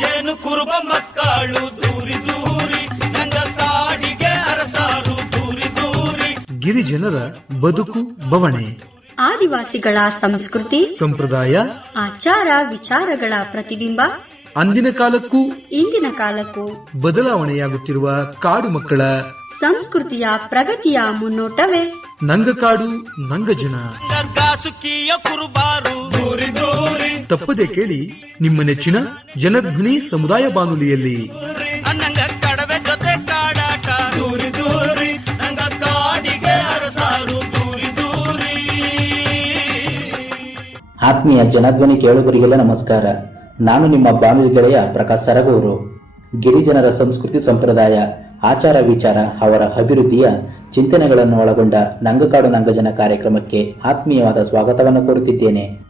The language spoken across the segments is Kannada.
ಜೇನು ಕುರುಬ ಮಕ್ಕಳು ದೂರಿ ದೂರಿ ನಂಗ ಕಾಡಿಗೆ ಅರಸಾರು ದೂರಿ ದೂರಿ. ಗಿರಿಜನರ ಬದುಕು ಬವಣೆ. ಆದಿವಾಸಿಗಳ ಸಂಸ್ಕೃತಿ ಸಂಪ್ರದಾಯ ಆಚಾರ ವಿಚಾರಗಳ ಪ್ರತಿಬಿಂಬ. ಅಂದಿನ ಕಾಲಕ್ಕೂ ಇಂದಿನ ಕಾಲಕ್ಕೂ ಬದಲಾವಣೆಯಾಗುತ್ತಿರುವ ಕಾಡು ಮಕ್ಕಳ ಸಂಸ್ಕೃತಿಯ ಪ್ರಗತಿಯ ಮುನ್ನೋಟವೇ. ನಂಗಕಾಡು ನಂಗಜನ ನಂಗ ಕಾಸುಕಿಯ ಕುರುಬಾರು. ದೂರಿ ದೂರಿ. ತಪ್ಪದೆ ಕೇಳಿ ನಿಮ್ಮ ನೆಚ್ಚಿನ ಜನಧ್ವನಿ ಸಮುದಾಯ ಬಾನುಲಿಯಲ್ಲಿ. ನಂಗ ಕಡವೆ ಜೊತೆ ಕಾಡಾಟ. ದೂರಿ ದೂರಿ. ನಂಗ ಕಾಡಿಗೆ ಅರಸಾರು. ದೂರಿ ದೂರಿ. ಆತ್ಮೀಯ ಜನಧ್ವನಿ ಕೇಳುಗರಿಗೆಲ್ಲ ನಮಸ್ಕಾರ. ನಾನು ನಿಮ್ಮ ಬಾನುಲಿ ಗೆಳೆಯ ಪ್ರಕಾಶ್ ಸರಗೂರು. ಗಿರಿಜನರ ಸಂಸ್ಕೃತಿ ಸಂಪ್ರದಾಯ ಆಚಾರ ವಿಚಾರ, ಅವರ ಅಭಿವೃದ್ಧಿಯ ಚಿಂತನೆಗಳನ್ನು ಒಳಗೊಂಡ ನಂಗಕಾಡು ನಂಗಜನ ಕಾರ್ಯಕ್ರಮಕ್ಕೆ ಆತ್ಮೀಯವಾದ ಸ್ವಾಗತವನ್ನು ಕೋರುತ್ತಿದ್ದೇನೆ.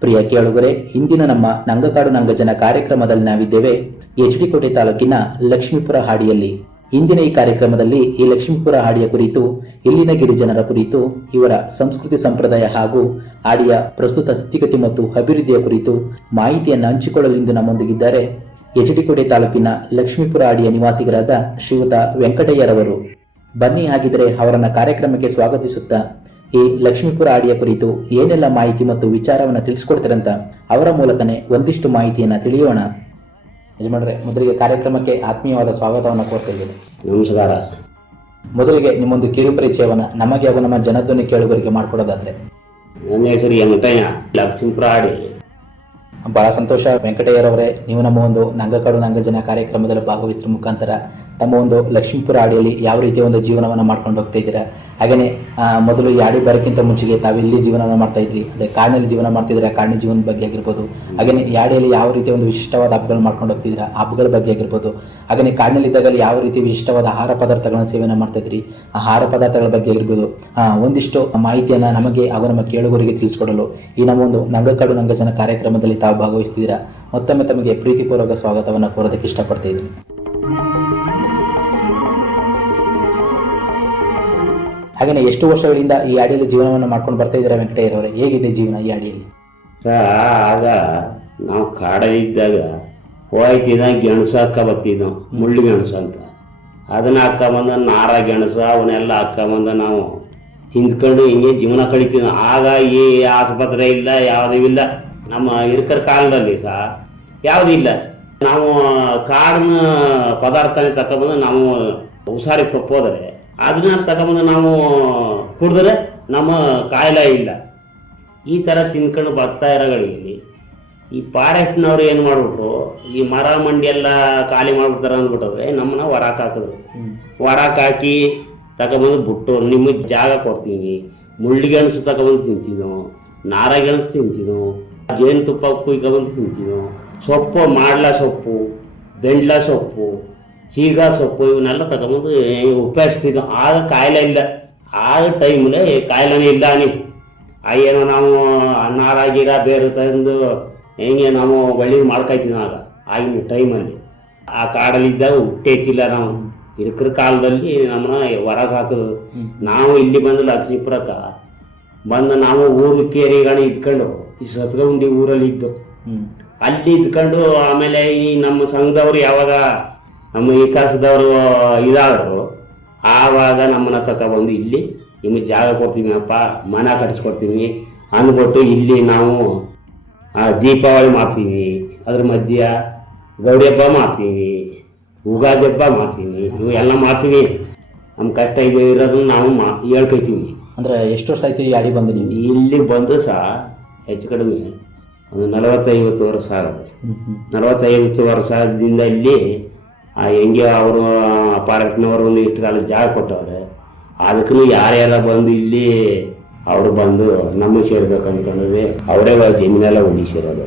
ಪ್ರಿಯ ಕೇಳುಗರೆ, ಇಂದಿನ ನಮ್ಮ ನಂಗಕಾಡು ನಂಗಜನ ಕಾರ್ಯಕ್ರಮದಲ್ಲಿ ನಾವಿದ್ದೇವೆ ಎಚ್ ಡಿ ಕೋಟೆ ತಾಲೂಕಿನ ಲಕ್ಷ್ಮೀಪುರ ಹಾಡಿಯಲ್ಲಿ. ಇಂದಿನ ಈ ಕಾರ್ಯಕ್ರಮದಲ್ಲಿ ಈ ಲಕ್ಷ್ಮೀಪುರ ಹಾಡಿಯ ಕುರಿತು, ಇಲ್ಲಿನ ಗಿರಿಜನರ ಕುರಿತು, ಇವರ ಸಂಸ್ಕೃತಿ ಸಂಪ್ರದಾಯ ಹಾಗೂ ಹಾಡಿಯ ಪ್ರಸ್ತುತ ಸ್ಥಿತಿಗತಿ ಮತ್ತು ಅಭಿವೃದ್ಧಿಯ ಕುರಿತು ಮಾಹಿತಿಯನ್ನು ಹಂಚಿಕೊಳ್ಳಲು ಇಂದು ನಮ್ಮೊಂದಿಗಿದ್ದಾರೆ ಎಚ್ ಡಿ ಕೋಟೆ ತಾಲೂಕಿನ ಲಕ್ಷ್ಮೀಪುರ ಅಡಿಯ ನಿವಾಸಿಗರಾದ ಶ್ರೀಯುತ ವೆಂಕಟಯ್ಯರವರು. ಬನ್ನಿ ಹಾಗಿದ್ರೆ ಅವರನ್ನ ಕಾರ್ಯಕ್ರಮಕ್ಕೆ ಸ್ವಾಗತಿಸುತ್ತಾ ಈ ಲಕ್ಷ್ಮೀಪುರ ಅಡಿಯ ಕುರಿತು ಏನೆಲ್ಲ ಮಾಹಿತಿ ಮತ್ತು ವಿಚಾರವನ್ನು ತಿಳಿಸ್ಕೊಡ್ತಾರಂತ ಅವರ ಮೂಲಕನೇ ಒಂದಿಷ್ಟು ಮಾಹಿತಿಯನ್ನ ತಿಳಿಯೋಣ. ಯಜಮಾನ್ರೆ ಮೊದಲಿಗೆ ಕಾರ್ಯಕ್ರಮಕ್ಕೆ ಆತ್ಮೀಯವಾದ ಸ್ವಾಗತವನ್ನು ಕೋರ್ತೇವೆ ಇದ್ದೇನೆ. ನಮಸ್ಕಾರ. ಮೊದಲಿಗೆ ನಿಮ್ಮೊಂದು ಕಿರು ಪರಿಚಯವನ್ನ ನಮಗೆ ಹಾಗೂ ನಮ್ಮ ಜನಧ್ವನಿ ಕೇಳುವರಿಗೆ ಮಾಡಿಕೊಡೋದಾದ್ರೆ. ನನ್ನ ಹೆಸರು ವೆಂಕಟಯ್ಯ ಲಕ್ಷ್ಮೀಪುರ ಆಡಿ. ಬಹಳ ಸಂತೋಷ ವೆಂಕಟಯ್ಯರವರೇ ನೀವು ನಮ್ಮ ಒಂದು ನಂಗಕಾಡು ನಂಗಜನ ಕಾರ್ಯಕ್ರಮದಲ್ಲಿ ಭಾಗವಹಿಸಿದ ಮುಖಾಂತರ ತಮ್ಮ ಒಂದು ಲಕ್ಷ್ಮೀಪುರ ಆಡಿಯಲ್ಲಿ ಯಾವ ರೀತಿಯ ಒಂದು ಜೀವನವನ್ನು ಮಾಡ್ಕೊಂಡು ಹೋಗ್ತಾ ಇದ್ದೀರಾ? ಹಾಗೆಯೇ ಮೊದಲು ಆಡಿ ಬರೋಕ್ಕಿಂತ ಮುಂಚೆಗೆ ತಾವು ಇಲ್ಲಿ ಜೀವನವನ್ನು ಮಾಡ್ತಾ ಇದ್ರಿ. ಅದೇ ಕಾಡಿನಲ್ಲಿ ಜೀವನ ಮಾಡ್ತಿದ್ದೀರಾ ಕಾಡಿನ ಜೀವನದ ಬಗ್ಗೆ ಆಗಿರ್ಬೋದು. ಹಾಗೆಯೇ ಈ ಯಾವ ರೀತಿಯ ಒಂದು ವಿಶಿಷ್ಟವಾದ ಹಬ್ಬಗಳು ಮಾಡ್ಕೊಂಡು ಹೋಗ್ತಿದ್ದೀರಾ? ಹಬ್ಬಗಳ ಬಗ್ಗೆ ಆಗಿರ್ಬೋದು. ಹಾಗೆಯೇ ಕಾಡಿನಲ್ಲಿ ಇದ್ದಾಗ ಯಾವ ರೀತಿ ವಿಶಿಷ್ಟವಾದ ಆಹಾರ ಪದಾರ್ಥಗಳನ್ನ ಸೇವನೆ ಮಾಡ್ತಾ ಇದ್ರಿ? ಆಹಾರ ಪದಾರ್ಥಗಳ ಬಗ್ಗೆ ಆಗಿರ್ಬೋದು. ಒಂದಿಷ್ಟು ಮಾಹಿತಿಯನ್ನ ನಮಗೆ ಹಾಗೂ ನಮ್ಮ ಕೇಳುಗರಿಗೆ ತಿಳಿಸ್ಕೊಡಲು ಈ ನಮ್ಮ ಒಂದು ನಂಗಕಾಡು ನಂಗಜನ ಕಾರ್ಯಕ್ರಮದಲ್ಲಿ ತಾವು ಭಾಗವಹಿಸ್ತಿದ್ದೀರಾ? ಮತ್ತೊಮ್ಮೆ ತಮಗೆ ಪ್ರೀತಿಪೂರ್ವಕ ಸ್ವಾಗತವನ್ನು ಕೋರೋದಕ್ಕೆ ಇಷ್ಟಪಡ್ತಾ ಇದ್ದೀನಿ. ಹಾಗೆಯೇ ಎಷ್ಟು ವರ್ಷಗಳಿಂದ ಈ ಅಡಿಯಲ್ಲಿ ಜೀವನವನ್ನು ಮಾಡ್ಕೊಂಡು ಬರ್ತಾ ಇದ್ದೀರಾ ವೆಂಕಟಯ್ಯರವರೇ ಹೇಗಿದೆ ಜೀವನ ಈ ಅಡಿಯಲ್ಲಿ? ಆಗ ನಾವು ಕಾಡಲ್ಲಿದ್ದಾಗ ಹೋಯ್ತಿದ ಗೆಣಸು ಹಾಕ ನಾವು, ಮುಳ್ಳು ಗೆಣಸು ಅಂತ. ಅದನ್ನ ಬಂದ ನಾರ ಗೆಣಸು, ಅವನ್ನೆಲ್ಲ ಬಂದ ನಾವು ತಿಂದ್ಕೊಂಡು ಹಿಂಗೆ ಜೀವನ ಕಳಿತೀವಿ ಆಗ ಈ ಆಸ್ಪತ್ರೆ ಇಲ್ಲ, ಯಾವುದೂ ಇಲ್ಲ. ನಮ್ಮ ಇರ್ಕರ ಕಾಲದಲ್ಲಿ ಸಹ ಯಾವುದೂ ಇಲ್ಲ. ನಾವು ಕಾಡಿನ ಪದಾರ್ಥನೇ ತಗೊಂಬಂದು ನಾವು ಹುಷಾರಿಗೆ ತಪ್ಪೋದರೆ ಅದನ್ನ ತಗೊಂಬಂದು ನಾವು ಕುಡಿದ್ರೆ ನಮ್ಮ ಕಾಯಿಲೆ ಇಲ್ಲ. ಈ ಥರ ತಿನ್ಕೊಂಡು ಬರ್ತಾ ಗಳಿಗೆಯಲ್ಲಿ ಈ ಫಾರೆಸ್ಟ್ನವ್ರು ಏನು ಮಾಡ್ಬಿಟ್ರು ಈ ಮರ ಮಂಡಿ ಎಲ್ಲ ಖಾಲಿ ಮಾಡ್ಬಿಡ್ತಾರೆ ಅಂದ್ಬಿಟ್ಟವ್ರೆ ನಮ್ಮನ್ನ ಹೊರಕ್ಕೆ ಹಾಕಿದ್ರು ಹೊರಕ್ಕೆ ಹಾಕಿ ತಗೊಂಬಂದು ಬಿಟ್ಟು ನಿಮಗೆ ಜಾಗ ಕೊಡ್ತೀವಿ ಮುಳ್ಳಿಗೆಣಸು ತಗೊಂಬಂದು ತಿಂತೀನೋ ನಾರಾಗೆಣಸು ತಿಂತೀನೋ ಜೇನುತುಪ್ಪ ಕುಯ್ಕೊಂಬಂದು ತಿಂತೀನೋ ಸೊಪ್ಪು ಮಾಡ್ಲಾ ಸೊಪ್ಪು ಬೆಂಡ್ಲ ಸೊಪ್ಪು ಚೀಗ ಸೊಪ್ಪು ಇವನ್ನೆಲ್ಲ ತಗೊಂಬಂದು ಉಪಯೋಗಿಸ್ತಿದ್ದು ಆಗ ಕಾಯಿಲೆ ಇಲ್ಲ. ಆ ಟೈಮಲ್ಲಿ ಕಾಯಿಲೆನೇ ಇಲ್ಲ ನೀ. ಆ ಏನೋ ನಾವು ನಾರ ಗೀರ ಬೇರೆ ತಂದು ಹೆಂಗೆ ನಾವು ಒಳ್ಳೆ ಮಾಡ್ಕೊಯ್ತೀವಿ ಆಗ. ಆಗಿನ ಟೈಮಲ್ಲಿ. ಆ ಕಾಡಲ್ಲಿ ಇದ್ದಾಗ ಹುಟ್ಟೈತಿಲ್ಲ ನಾವು. ಇರ್ಕ್ರ ಕಾಲದಲ್ಲಿ ನಮ್ಮನ್ನ ಹೊರಗೆ ಹಾಕೋದು. ನಾವು ಇಲ್ಲಿ ಬಂದು ಲಕ್ಷ್ಮೀಪುರಕ್ಕ ಬಂದು ನಾವು ಊರು ಕೇರಿಗಣ ಇದ್ಕೊಂಡು ಈ ಸತ್ಗೌಂಡಿ ಊರಲ್ಲಿ ಇದ್ದು. ಅಲ್ಲಿ ಇದ್ಕೊಂಡು ಆಮೇಲೆ ಈ ನಮ್ಮ ಸಂಘದವ್ರು ಯಾವಾಗ ನಮ್ಮ ಈ ಕಾಸದವರು ಇದಾದರು. ಆವಾಗ ನಮ್ಮನ್ನ ತಗೊಬಂದು ಇಲ್ಲಿ ನಿಮಗೆ ಜಾಗ ಕೊಡ್ತೀವಿ ಅಪ್ಪ ಮನ ಕಟ್ಸ್ಕೊಡ್ತೀವಿ ಅಂದ್ಬಿಟ್ಟು ಇಲ್ಲಿ ನಾವು ಆ, ದೀಪಾವಳಿ ಮಾಡ್ತೀವಿ ಅದ್ರ ಮಧ್ಯ ಗೌಡಿ ಹಬ್ಬ ಮಾಡ್ತೀವಿ ಉಗಾದಿ ಹಬ್ಬ ಮಾಡ್ತೀವಿ ಇವೆಲ್ಲ ಎಲ್ಲ ಮಾಡ್ತೀವಿ. ನಮ್ಮ ಕಷ್ಟ ಇದು ಇರೋದನ್ನ ನಾವು ಮಾ ಹೇಳ್ಕೊಳ್ತೀವಿ. ಅಂದ್ರೆ ಎಷ್ಟು ವರ್ಷ ಆಯ್ತು ಈ ಅಡಿ ಬಂದು ನೀವು ಇಲ್ಲಿ ಬಂದು ಸಹ ಹೆಚ್ಚು ಕಡಿಮೆ ಒಂದು ನಲವತ್ತೈವತ್ತು ವರ್ಷ ಆಗುತ್ತೆ. ನಲವತ್ತೈವತ್ತು ವರ್ಷದಿಂದ ಇಲ್ಲಿ ಹೆಂಗೆ ಅವರು ಪಾರ್ಕ್ನವರು ಒಂದು ಇಷ್ಟು ಕಾಲ ಜಾಗ ಕೊಟ್ಟವ್ರೆ ಅದಕ್ಕೂ ಯಾರ್ಯಾರ ಬಂದು ಇಲ್ಲಿ ಅವರು ಬಂದು ನಮಗೆ ಸೇರ್ಬೇಕು ಅಂದ್ಕೊಂಡ್ರೆ ಅವರೇ ಜಮೀನೆಲ್ಲ ಹೊಡಿಸಿರೋದು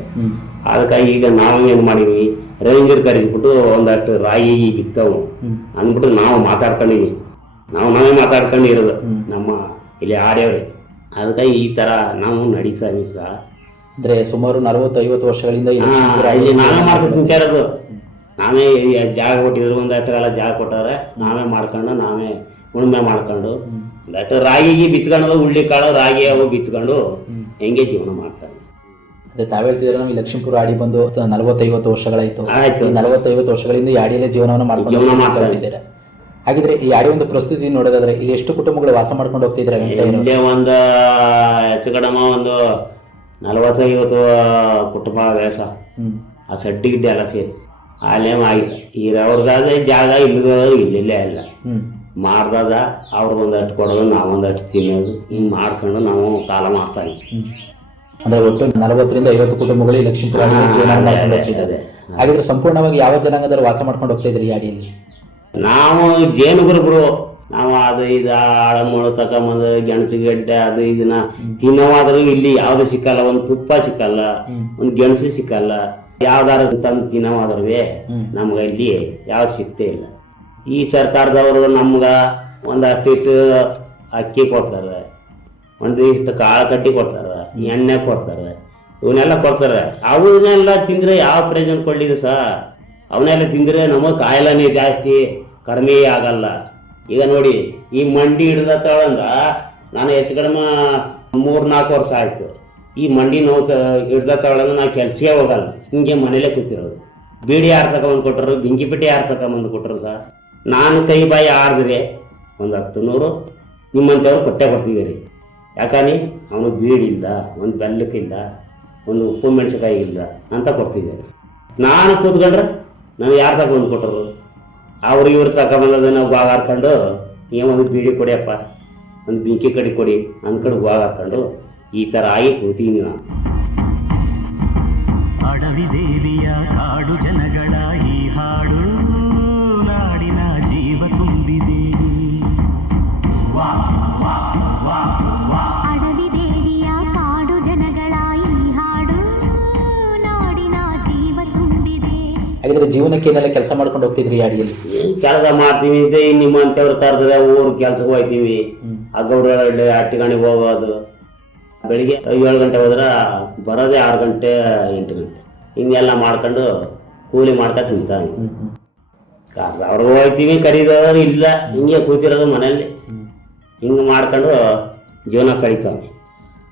ಅದಕ್ಕಾಗಿ ಈಗ ನಾವು ಏನು ಮಾಡೀವಿ ರೇಂಜರ್ ಕರೆದ್ಬಿಟ್ಟು ಒಂದಷ್ಟು ರಾಗಿ ಬಿತ್ತವು. ಅಂದ್ಬಿಟ್ಟು ನಾವು ಮಾತಾಡ್ಕೊಂಡಿವಿ ನಾವು ನಾವೇ ಮಾತಾಡ್ಕೊಂಡಿರೋದು ನಮ್ಮ ಇಲ್ಲಿ ಆರ್ಯವ್ರೆ. ಅದಕ್ಕಾಗಿ ಈ ಥರ ನಾವು ನಡೀತಾ ಅಂದರೆ ಅಂದ್ರೆ ಸುಮಾರು ನಲವತ್ತು ಐವತ್ತು ವರ್ಷಗಳಿಂದ ಇಲ್ಲಿ ನಾನೇ ಮಾತಾಡ್ತೀನಿ ನಾವೇ ಜಾಗ ಕೊಟ್ಟಿದ್ರು ಒಂದು ಕಾಲ ಜಾಗ ಕೊಟ್ಟಾರೆ ನಾವೇ ಮಾಡ್ಕೊಂಡು ನಾವೇ ಉಳುಮೆ ಮಾಡ್ಕೊಂಡು ಒಂದಷ್ಟು ರಾಗಿಗೆ ಬಿತ್ಕೊಂಡು ಉಳ್ಳಿ ಕಾಳು ರಾಗಿ ಅವು ಬಿತ್ಕೊಂಡು ಹೆಂಗೆ ಜೀವನ ಮಾಡ್ತಾರೆ. ಅದೇ ತಾವೇ ಹೇಳ್ತಿದ್ರೆ ನಮಗೆ ಲಕ್ಷ್ಮೀಪುರ ಆಡಿ ಬಂದು ನಲವತ್ತೈವತ್ತು ವರ್ಷಗಳಾಯ್ತು. ಆಯ್ತು. ನಲವತ್ತೈವತ್ತು ವರ್ಷಗಳಿಂದ ಈ ಆಡಿಯಲ್ಲೇ ಜೀವನವನ್ನು ಮಾಡ್ಕೊಂಡು ಜೀವನ ಹೋಗ್ತಾ ಮಾಡ್ತಾ ಇದ್ದೀರಾ? ಹಾಗಿದ್ರೆ ಈ ಆಡಿ ಒಂದು ಪ್ರಸ್ತುತಿ ನೋಡೋದಾದ್ರೆ ಇಲ್ಲಿ ಎಷ್ಟು ಕುಟುಂಬಗಳು ವಾಸ ಮಾಡ್ಕೊಂಡು ಹೋಗ್ತಿದ್ರೆ ಇಲ್ಲೇ ಒಂದು ಹೆಚ್ಚು ಕಡಿಮೆ ಒಂದು ನಲವತ್ತೈವತ್ತು ಕುಟುಂಬ ವೇಷ. ಆ ಸಡ್ಡಿ ಗಿಡ್ಡೆ ಎಲ್ಲ ಸೇರಿ. ಅಲ್ಲೇ ಆಗಿ ಇರೋರ್ಗಾದ್ರೆ ಜಾಗ ಇಲ್ಲದವ್ರು ಇಲ್ಲಿಲ್ಲೇ ಅಲ್ಲ. ಮಾಡ್ದಾದ ಮಾಡ್ದದ ಒಂದಷ್ಟು ಕೊಡೋದು ನಾವೊಂದು ಅಷ್ಟು ತಿನ್ನೋದು ಹಿಂಗೆ ಮಾಡ್ಕೊಂಡು ನಾವು ಕಾಲ ಮಾಡ್ತಾ ಇದ್ವಿ. ಅಂದ್ರೆ ಒಟ್ಟು ನಲವತ್ತರಿಂದ ಐವತ್ತು ಕುಟುಂಬಗಳು ಈ ಲಕ್ಷ್ಮೀಪುರ. ಹಾಗಿದ್ರೆ ಸಂಪೂರ್ಣವಾಗಿ ಯಾವ ಜನಾಂಗದವರು ವಾಸ ಮಾಡ್ಕೊಂಡು ಹೋಗ್ತಾ ಇದ್ರಿ ಈ ನಾವು ನಾವು ಜೇನುಗುರುಗಳು ನಾವು ಅದು ಇದು ಆಳಮೂಳು ತಕೊಂಬಂದು ತಗೊಂಬಂದು ಗೆಣಸು ಗೆಡ್ಡೆ ಅದು ಇದನ್ನ ತಿನ್ನೋವಾದ್ರೂ ಇಲ್ಲಿ ಯಾವುದು ಸಿಕ್ಕಲ್ಲ ಒಂದು ತುಪ್ಪ ಸಿಕ್ಕಲ್ಲ ಒಂದು ಗೆಣಸು ಸಿಕ್ಕಲ್ಲ. ಯಾವ್ದಾರ ತಂದು ತಿನ್ನೋವಾದ್ರೂ ನಮ್ಗೆ ಇಲ್ಲಿ ಯಾವ್ದು ಸಿಗ್ತೇ ಇಲ್ಲ. ಈ ಸರ್ಕಾರದವರು ನಮ್ಗೆ ಒಂದು ಅಷ್ಟಿಷ್ಟು ಅಕ್ಕಿ ಕೊಡ್ತಾರೆ ಒಂದು ಇಷ್ಟು ಕಾಳು ಕಟ್ಟಿ ಕೊಡ್ತಾರೆ ಎಣ್ಣೆ ಕೊಡ್ತಾರೆ ಇವನ್ನೆಲ್ಲ ಕೊಡ್ತಾರೆ. ಅವನ್ನೆಲ್ಲ ತಿಂದ್ರೆ ಯಾವ ಪ್ರಯೋಜನ ಕೊಡಲಿದ್ರು ಸಹ ಅವನ್ನೆಲ್ಲ ತಿಂದ್ರೆ ನಮಗೆ ಕಾಯಿಲೆನೇ ಜಾಸ್ತಿ ಕಡಿಮೆ ಆಗಲ್ಲ. ಈಗ ನೋಡಿ ಈ ಮಂಡಿ ಹಿಡಿದ ತಗೊಂಡ ನಾನು ಹೆಚ್ಚು ಕಡಿಮೆ ಮೂರು ನಾಲ್ಕು ವರ್ಷ ಆಯ್ತು. ಈ ಮಂಡಿ ನೋವು ಹಿಡ್ದ ತಗೊಳ್ಳೋದು ನಾವು ಕೆಲಸಕ್ಕೆ ಹೋಗಲ್ಲ. ಹಿಂಗೆ ಮನೇಲೇ ಕೂತಿರೋದು. ಬೀಡಿ ಯಾರು ತಗೊಂಬಂದು ಕೊಟ್ಟರು ಬೆಂಕಿಪೆಟ್ಟಿ ಯಾರು ತಗೊಂಬಂದು ಕೊಟ್ಟರು ಸರ್ ನಾನು ಕೈ ಬಾಯಿ ಆರಿದ್ರೆ ಒಂದು ಹತ್ತು ನೂರು ನಿಮ್ಮಂಥವ್ರು ಕೊಟ್ಟೆ ಕೊಡ್ತಿದ್ದೀರಿ. ಯಾಕಂದ್ರೆ ಅವನು ಬೀಡಿ ಇಲ್ಲ, ಒಂದು ಬೆಲ್ಲಕ್ಕಿಲ್ಲ ಒಂದು ಉಪ್ಪು ಮೆಣಸಿನಕಾಯಿ ಇಲ್ಲ ಅಂತ ಕೊಡ್ತಿದ್ದಾರೆ. ನಾನು ಕೂತ್ಕೊಂಡ್ರೆ ನಾನು ಯಾರು ತಗೊಂಡು ಕೊಟ್ಟರು? ಅವ್ರು ಇವ್ರು ತಗೊಂಬಂದದನ್ನು ನಾವು ನೀವು ಒಂದು ಬೀಡಿ ಕೊಡಿಯಪ್ಪ ಒಂದು ಬೆಂಕಿ ಕಡಿ ಕೊಡಿ ಅಂದ್ಕೊಂಡು ಬಾಗ ಹಾರ್ಕೊಂಡು ಈ ತರ ಆಗಿ ಕೂತೀನಿ ನಾನು. ಅಡವಿ ದೇವಿಯ ಕಾಡು ಜನಗಳ ಈ ಹಾಡು ನಾಡಿನ ಜೀವ ತುಂಬಿದೆ. ಅಡವಿ ದೇವಿಯ ಕಾಡು ಜನಗಳ ಈ ಹಾಡು ನಾಡಿನ ಜೀವ ತುಂಬಿದೆ. ಹಾಗಿದ್ರೆ ಜೀವನಕ್ಕೆ ಏನೆಲ್ಲ ಕೆಲಸ ಮಾಡ್ಕೊಂಡು ಹೋಗ್ತಿದ್ರಿ ಈ ಆಡಿಯಲ್ಲಿ ಕೆಲಸ ಮಾಡ್ತೀವಿ ಇದೆ ನಿಮ್ಮಂಥವ್ರು ಕರೆದ್ರೆ ಊರು ಕೆಲ್ಸಕ್ಕೆ ಹೋಗ್ತೀವಿ. ಆ ಗೌಡ ಹಟ್ಟಿಗಣಿಗೆ ಹೋಗೋದು ಬೆಳಿಗ್ಗೆ ಏಳು ಗಂಟೆ ಹೋದ್ರೆ ಬರೋದೇ ಆರು ಗಂಟೆ ಎಂಟು ಗಂಟೆ. ಹಿಂಗೆಲ್ಲ ಮಾಡ್ಕೊಂಡು ಕೂಲಿ ಮಾಡ್ತಾ ತಿಂತಾನೆ. ಕರ್ದವ್ರಿಗೆ ಹೋಗ್ತೀವಿ ಕರೀದವ್ರು ಇಲ್ಲ. ಹಿಂಗೆ ಕೂತಿರೋದು ಮನೆಯಲ್ಲಿ. ಹಿಂಗೆ ಮಾಡ್ಕೊಂಡು ಜೀವನ ಕಳೀತಾನೆ.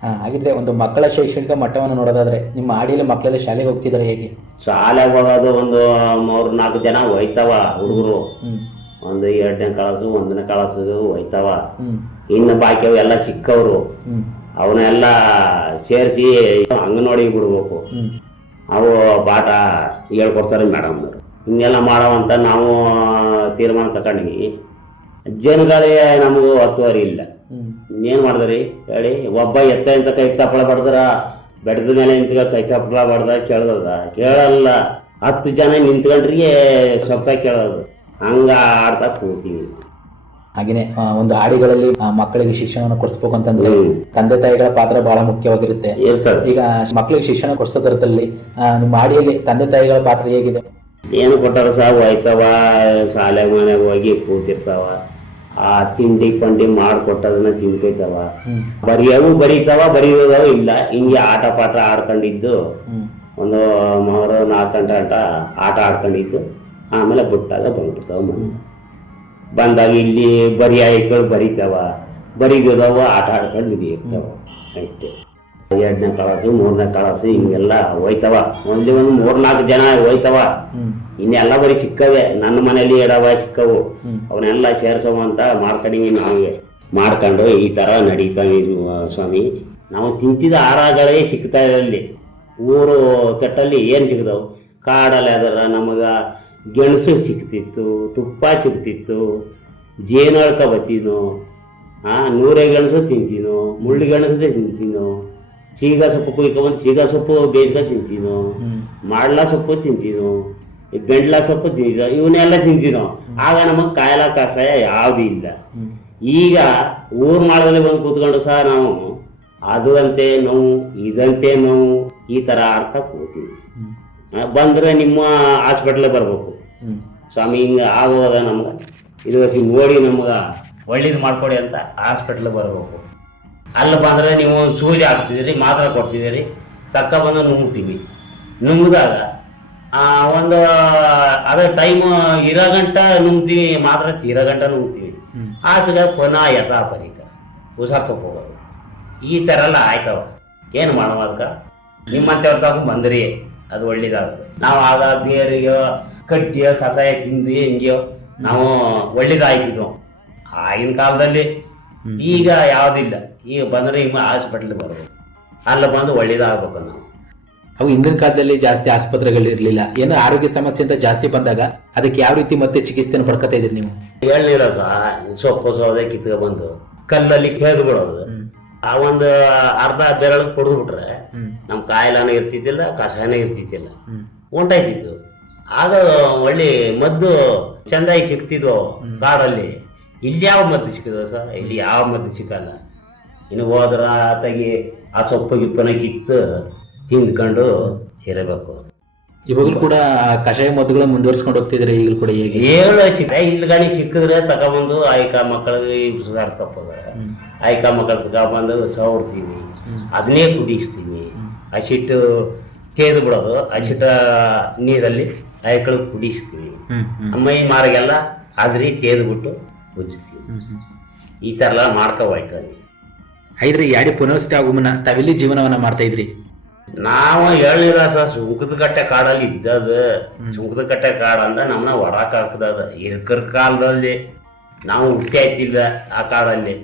ಹಾಂ ಹಾಗಿದ್ರೆ ಒಂದು ಮಕ್ಕಳ ಶೈಕ್ಷಣಿಕ ಮಟ್ಟವನ್ನು ನೋಡೋದಾದ್ರೆ ನಿಮ್ಮ ಆಡಿಯಲ್ಲಿ ಮಕ್ಕಳೆಲ್ಲ ಶಾಲೆಗೆ ಹೋಗ್ತಿದ್ದಾರೆ ಹೇಗೆ? ಶಾಲೆಗೆ ಹೋಗೋದು ಒಂದು ಮೂರು ನಾಲ್ಕು ಜನ ಹೋಯ್ತಾವ ಹುಡುಗರು. ಒಂದು ಎರಡನೇ ಕಳಸು ಒಂದನೇ ಕಳಸು ಹೋಯ್ತಾವ. ಇನ್ನು ಬಾಕಿ ಎಲ್ಲ ಸಿಕ್ಕವರು. ಅವನ್ನೆಲ್ಲ ಸೇರಿಸಿ ಅಂಗನವಾಡಿಗೆ ಬಿಡ್ಬೇಕು. ಅವು ಪಾಠ ಹೇಳ್ಕೊಡ್ತಾರೆ ಮೇಡಮ್. ಹಿಂಗೆಲ್ಲ ಮಾಡೋವಂತ ನಾವು ತೀರ್ಮಾನ ತಗೊಂಡ್ವಿ. ಜನಗಳಿಗೆ ನಮಗೂ ಒತ್ತುವರಿ ಇಲ್ಲ. ಏನು ಮಾಡಿದ್ರಿ? ಹೇಳಿ ಒಬ್ಬ ಎತ್ತ ಅಂತ ಕೈ ಚಪ್ಪಳ ಬಡ್ದ್ರ ಬೆಟ್ಟದ ಮೇಲೆ ನಿಂತ್ಕ ಕೈ ಚಪ್ಪಳ ಬಡ್ದ ಕೇಳ್ದದ. ಕೇಳಲ್ಲ. ಹತ್ತು ಜನ ನಿಂತ್ಕೊಂಡ್ರಿಗೆ ಶಬ್ದ ಕೇಳೋದು. ಹಂಗ ಆಡ್ತಾ ಕೂತೀವಿ. ಹಾಗೇನೆ ಒಂದು ಹಾಡಿಗಳಲ್ಲಿ ಮಕ್ಕಳಿಗೆ ಶಿಕ್ಷಣವನ್ನು ಕೊಡಿಸ್ಬೇಕು ಅಂತಂದ್ರೆ ತಂದೆ ತಾಯಿಗಳ ಪಾತ್ರ ಬಹಳ ಮುಖ್ಯವಾಗಿರುತ್ತೆ. ಈಗ ಮಕ್ಕಳಿಗೆ ಶಿಕ್ಷಣ ಕೊಡಿಸೋದ್ರಲ್ಲಿ ನಿಮ್ಮ ಹಾಡಿಯಲ್ಲಿ ತಂದೆ ತಾಯಿಗಳ ಪಾತ್ರ ಹೇಗಿದೆ? ಏನು ಕೊಟ್ಟಾರ ಸಹ ಹೋಯ್ತಾವ ಶಾಲೆ ಮನೆಗೆ ಹೋಗಿ ಕೂತಿರ್ತಾವ. ಆ ತಿಂಡಿ ಪಂಡಿ ಮಾಡಿಕೊಟ್ಟದನ್ನ ತಿನ್ಕೈತಾವ ಬರೆಯೋದು ಬರೆಯವು ಬರೀತಾವ ಬರೆಯೋದವ ಇಲ್ಲ. ಹಿಂಗೆ ಆಟ ಪಾಠ ಆಡ್ಕೊಂಡಿದ್ದು. ಒಂದು ಮೂರು ನಾಲ್ಕು ಗಂಟೆ ಗಂಟ ಆಟ ಆಡ್ಕೊಂಡಿದ್ದು. ಆಮೇಲೆ ಬಿಟ್ಟಾಗ ಬಂದ್ಬಿಡ್ತಾವ ಮನೆ ಬಂದಾಗ ಇಲ್ಲಿ ಬರಿ ಆಯ್ಕೊಂಡು ಬರೀತಾವ ಬರೀಗೋದವ ಆಟ ಆಡ್ಕೊಂಡು ಇದು ಇರ್ತಾವ. ಅಷ್ಟೇ. ಎರಡನೇ ಕಳಸು ಮೂರನೇ ಕಳಸು ಹಿಂಗೆಲ್ಲ ಹೋಯ್ತವ. ಒಂದು ಒಂದು ಮೂರ್ನಾಲ್ಕು ಜನ ಹೋಯ್ತವ. ಇನ್ನೆಲ್ಲ ಬರೀ ಸಿಕ್ಕವೆ. ನನ್ನ ಮನೇಲಿ ಎಡವ ಸಿಕ್ಕವು. ಅವನ್ನೆಲ್ಲ ಸೇರ್ಸವ ಅಂತ ಮಾಡ್ಕೊಂಡಿವಿ ನಮಗೆ ಮಾಡ್ಕೊಂಡು ಈ ಥರ ನಡೀತಾವೆ ಸ್ವಾಮಿ. ನಾವು ತಿಂತಿದ ಆಹಾರಗಳೇ ಸಿಗ್ತಾ ಇರಲಿ ಊರು ತಟ್ಟಲ್ಲಿ ಏನು ಸಿಗ್ತಾವೆ ಕಾಡಲ್ಲಿ ಅದರ ನಮಗೆ ಗೆಣಸು ಸಿಗ್ತಿತ್ತು ತುಪ್ಪ ಸಿಗ್ತಿತ್ತು ಜೇನಳ್ಕ ಬತ್ತಿದ್ನು ಆ ನೂರೆ ಗೆಣಸು ತಿಂತೀನು ಮುಳ್ಳು ಗೆಣಸು ತಿಂತೀನು ಚೀಗ ಸೊಪ್ಪು ಕುಯ್ಕೊಂಬಂದು ಸೀಗ ಸೊಪ್ಪು ಬೇಯಿಸ್ಕೊ ತಿಂತೀನೋ ಮಾಡ್ಲ ಸೊಪ್ಪು ತಿಂತೀನು ಈ ಬೆಂಡ್ಲ ಸೊಪ್ಪು ತಿಂತೀನೋ ಇವನ್ನೆಲ್ಲ ತಿಂತೀನೋ ಆಗ ನಮಗೆ ಕಾಯಿಲ ಕಷಾಯ ಯಾವುದು ಇಲ್ಲ. ಈಗ ಊರ್ ಮಾಡದಲ್ಲಿ ಬಂದು ಕೂತ್ಕೊಂಡು ಸಹ ನಾವು ಅದು ಅಂತೆ ನೋವು ಇದಂತೆ ನೋವು ಈ ಥರ ಆಡ್ತಾ ಕೂತೀವಿ. ಬಂದ್ರೆ ನಿಮ್ಮ ಹಾಸ್ಪಿಟ್ಲಿಗೆ ಬರಬೇಕು. ಸ್ವಾಮಿ ಹಿಂಗೆ ಆಗೋದ ನಮ್ಗೆ? ಇದು ನೋಡಿ ನಮ್ಗೆ ಒಳ್ಳೇದು ಮಾಡಿಕೊಡಿ ಅಂತ ಹಾಸ್ಪಿಟ್ಲಿಗೆ ಬರಬೇಕು. ಅಲ್ಲಿ ಬಂದರೆ ನೀವು ಸೂಜಿ ಹಾಕ್ತಿದ್ದೀರಿ ಮಾತ್ರ ಕೊಡ್ತಿದ್ದೀರಿ. ತಕ್ಕ ಬಂದು ನುಂಗ್ತೀವಿ. ನುಂಗಿದಾಗ ಒಂದು ಅದೇ ಟೈಮ್ ಇರೋ ಗಂಟ ನುಂಗ್ತೀವಿ ಮಾತ್ರ ತೀರೋ ಗಂಟ ನುಂಗ್ತೀವಿ. ಆಚೆಗೆ ಪುನಃ ಯಥಾ ಪರಿಕ ಹುಷಾರ್ ತಗೋಬೋದು ಈ ಥರ ಎಲ್ಲ ಆಯ್ತವ. ಏನು ಮಾಡುವ ಅದಕ್ಕೆ ನಿಮ್ಮಂತವ್ರ ತಗೊಂಡು ಬಂದ್ರಿ. ಅದು ಒಳ್ಳೇದಾಗುತ್ತೆ. ನಾವು ಆಗ ಬೇರೆಯೋ ಕಟ್ಟಿಯೋ ಕಷಾಯ ತಿಂದು ಹೆಂಗೆಯೋ ನಾವು ಒಳ್ಳೇದಾಯ್ತಿದ್ವು. ಆಗಿನ ಕಾಲದಲ್ಲಿ ಈಗ ಯಾವುದಿಲ್ಲ. ಈಗ ಬಂದ್ರೆ ಈಗ ಹಾಸ್ಪಿಟ್ಲ್ ಬರೋದು. ಅಲ್ಲ ಬಂದು ಒಳ್ಳೇದಾಗಬೇಕು ನಾವು. ಅವು ಹಿಂದಿನ ಕಾಲದಲ್ಲಿ ಜಾಸ್ತಿ ಆಸ್ಪತ್ರೆಗಳಿರ್ಲಿಲ್ಲ ಏನೋ ಆರೋಗ್ಯ ಸಮಸ್ಯೆ ಅಂತ ಜಾಸ್ತಿ ಬಂದಾಗ ಅದಕ್ಕೆ ಯಾವ ರೀತಿ ಮತ್ತೆ ಚಿಕಿತ್ಸೆನ ಪಡ್ಕೊತಾ ಇದ್ರಿ ನೀವು? ಎಳ್ನೀರ ಸೊಪ್ಪು ಸೌದೆ ಕಿತ್ಕೊ ಬಂದು ಕಲ್ಲಲ್ಲಿ ಕೇಳಿದ್ಬಿಡೋದು ಬಿಡೋದು ಆ ಒಂದು ಅರ್ಧ ಬೆರಳು ಕುಡಿದು ಬಿಟ್ರೆ ನಮ್ ಕಾಯಿಲಾನ ಇರ್ತಿದ್ದಿಲ್ಲ ಕಷಾಯನ ಇರ್ತಿದ್ದಿಲ್ಲ. ಉಂಟಾಯ್ತಿತ್ತು ಆಗ ಒಳ್ಳೆ ಮದ್ದು ಚಂದಾಗಿ ಸಿಕ್ತಿದ್ವು ಕಾಡಲ್ಲಿ. ಇಲ್ಲಿ ಯಾವ ಮದ್ದು ಸಿಕ್ಕಿದ್ವು ಸರ್? ಇಲ್ಲಿ ಯಾವ ಮದ್ದು ಸಿಕ್ಕಲ್ಲ. ಇನ್ನು ಹೋದ್ರ ಆತಾಗಿ ಆ ಸೊಪ್ಪು ಗಿಪ್ಪನ ಕಿತ್ತು ತಿಂದ್ಕೊಂಡು ಇರಬೇಕು. ಇವಾಗಲೂ ಕೂಡ ಕಷಾಯ ಮದ್ದುಗಳ ಮುಂದುವರ್ಸ್ಕೊಂಡು ಹೋಗ್ತಿದ್ರೆ ಈಗಲೂ ಕೂಡ ಹೇಗೆ? ಏಳು ಚಿಕ್ಕ ಇಲ್ಲಿ ಗಾಡಿ ಸಿಕ್ಕಿದ್ರೆ ತಗೊಂಬಂದು ಆಯ್ಕ ಮಕ್ಕಳಿಗೆ ಸುಧಾರ ತಪ್ಪದ ಆಯ್ಕ ಮಕ್ಕಳು ತಗೊಂಬಂದು ಸವರ್ತೀವಿ ಅದನ್ನೇ ಕುಡಿಸ್ತೀವಿ ಹಸಿಟ್ಟು ತೇದು ಬಿಡೋದು. ಹಸಿಟ್ಟ ನೀರಲ್ಲಿ ಆಯ್ಕಳು ಕುಡಿಸ್ತೀವಿ ಮೈ ಮಾರಿಗೆಲ್ಲ ಅದ್ರಿ ತೇದು ಬಿಟ್ಟು ಉಜ್ಜಿಸ್ತೀವಿ ಈ ಥರ ಎಲ್ಲ ಮಾಡ್ಕೊ ಹೋಯ್ತದೆ ಐದ್ರಿ ಯಾಡಿ ಪುನರ್ಸ್ಥಿತಿ ಆಗೋ ಮುನ್ನ ತಾವೆಲ್ಲಿ ಜೀವನವನ್ನ ಮಾಡ್ತಾ ಇದ್ರಿ ನಾವು ಹೇಳಿರ ಸುಂಕದ ಕಟ್ಟೆ ಕಾಡಲ್ಲಿ ಇದ್ದದ ಸುಂಕದ ಕಟ್ಟೆ ಕಾಡಂದ ನಮ್ಮನ್ನ ಒಡ ಕಾಡ್ಕದ ಇರ್ಕರ್ ಕಾಲದಲ್ಲಿ. ನಾವು ಹುಟ್ಟಿ ಆಯ್ತಿಲ್ಲ ಆ ಕಾಡಲ್ಲಿ.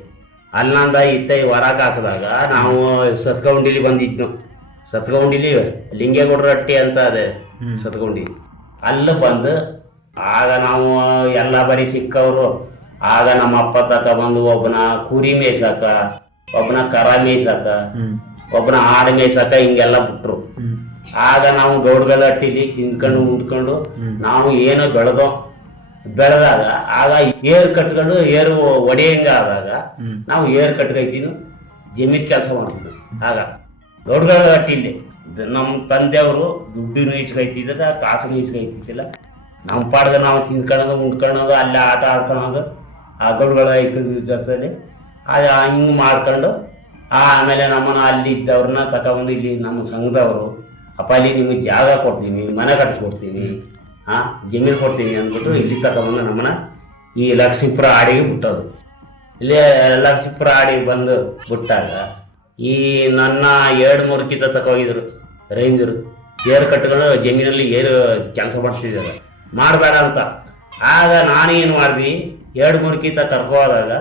ಅಲ್ಲಿಂದ ಇತ್ತ ಹೊರಕ್ಕೆ ಹಾಕಿದಾಗ ನಾವು ಸತ್ಕೌಂಡಿಲಿ ಬಂದಿದ್ದು ಸತ್ಕೌಂಡಿಲಿ ಲಿಂಗೇಗೌಡ್ರ ಹಟ್ಟಿ ಅಂತ ಅದೇ ಸತ್ಕೌಂಡಿ. ಅಲ್ಲಿ ಬಂದು ಆಗ ನಾವು ಎಲ್ಲ ಬರೀ ಸಿಕ್ಕವರು ಆಗ ನಮ್ಮ ಅಪ್ಪ ತಕ ಬಂದು ಒಬ್ಬನ ಕುರಿ ಮೇಯ್ಸಾಕ ಒಬ್ಬನ ಕರ ಮೇಯ್ಸಾಕ ಒಬ್ಬನ ಆಡು ಮೇಯ್ಸಾಕ ಹಿಂಗೆಲ್ಲ ಬಿಟ್ರು. ಆಗ ನಾವು ಗೌಡ್ಗಳ ಹಟ್ಟಿಲಿ ತಿನ್ಕೊಂಡು ಉಂಡ್ಕೊಂಡು ನಾವು ಏನೋ ಬೆಳೆದೋ ಬೆಳೆದಾಗ ಆಗ ಏರ್ ಕಟ್ಕೊಂಡು ಏರು ಒಡೆಯಂಗ ಆದಾಗ ನಾವು ಏರ್ ಕಟ್ಕೊಯ್ತೀವಿ ಜಮೀನ್ ಕೆಲಸ ಮಾಡ್ತೀವಿ ಆಗ ದೊಡ್ಡಗಳ ಕಟ್ಟಿಲ್ಲಿ ನಮ್ಮ ತಂದೆಯವರು ದುಡ್ಡು ಇಸ್ಕೊಯ್ತಿದ್ದ ಕಾಸು ಇಸ್ಕೊಯ್ತಿದ್ದಿಲ್ಲ. ನಮ್ಮ ಪಾಡ್ದ ನಾವು ತಿನ್ಕೊಳ್ಳೋದು ಉಂಡ್ಕೊಳ್ಳೋದು ಅಲ್ಲೇ ಆಟ ಆಡ್ಕೊಳೋದು ಆ ಗೌಡ್ಗಳ ಕೆಲಸದಲ್ಲಿ ಅದು ಹಿಂಗೆ ಮಾಡ್ಕೊಂಡು ಆಮೇಲೆ ನಮ್ಮನ್ನ ಅಲ್ಲಿ ಇದ್ದವ್ರನ್ನ ತಗೊಂಡು ಇಲ್ಲಿ ನಮ್ಮ ಸಂಘದವರು ಅಪ್ಪ ಅಲ್ಲಿ ನಿಮಗೆ ಜಾಗ ಕೊಡ್ತೀನಿ ಮನೆ ಕಟ್ಟಿಸ್ಕೊಡ್ತೀನಿ ಹಾಂ ಜಮೀನು ಕೊಡ್ತೀನಿ ಅಂದ್ಬಿಟ್ಟು ಇಲ್ಲಿ ತಗೊಂಡು ನಮ್ಮನ್ನ ಈ ಲಕ್ಷ್ಮೀಪುರ ಆಡಿಗೆ ಬಿಟ್ಟೋದು ಇಲ್ಲಿ ಲಕ್ಷ್ಮೀಪುರ ಆಡಿಗೆ ಬಂದು ಬಿಟ್ಟಾಗ ಈ ನನ್ನ ಎರಡು ಮೂರು ಕಿತ್ತ ತಗೋಗಿದ್ರು ರೈಂಜರು. ಏರು ಕಟ್ಟುಗಳು ಜಮೀನಲ್ಲಿ ಏರು ಕೆಲಸ ಮಾಡ್ತಿದ್ದಾರೆ. ಮಾಡಬೇಡ ಅಂತ. ಆಗ ನಾನೇನು ಮಾಡಿದ್ವಿ ಎರಡು ಮೂರು ಕಿತ್ತ ಕರ್ಕೋದಾಗ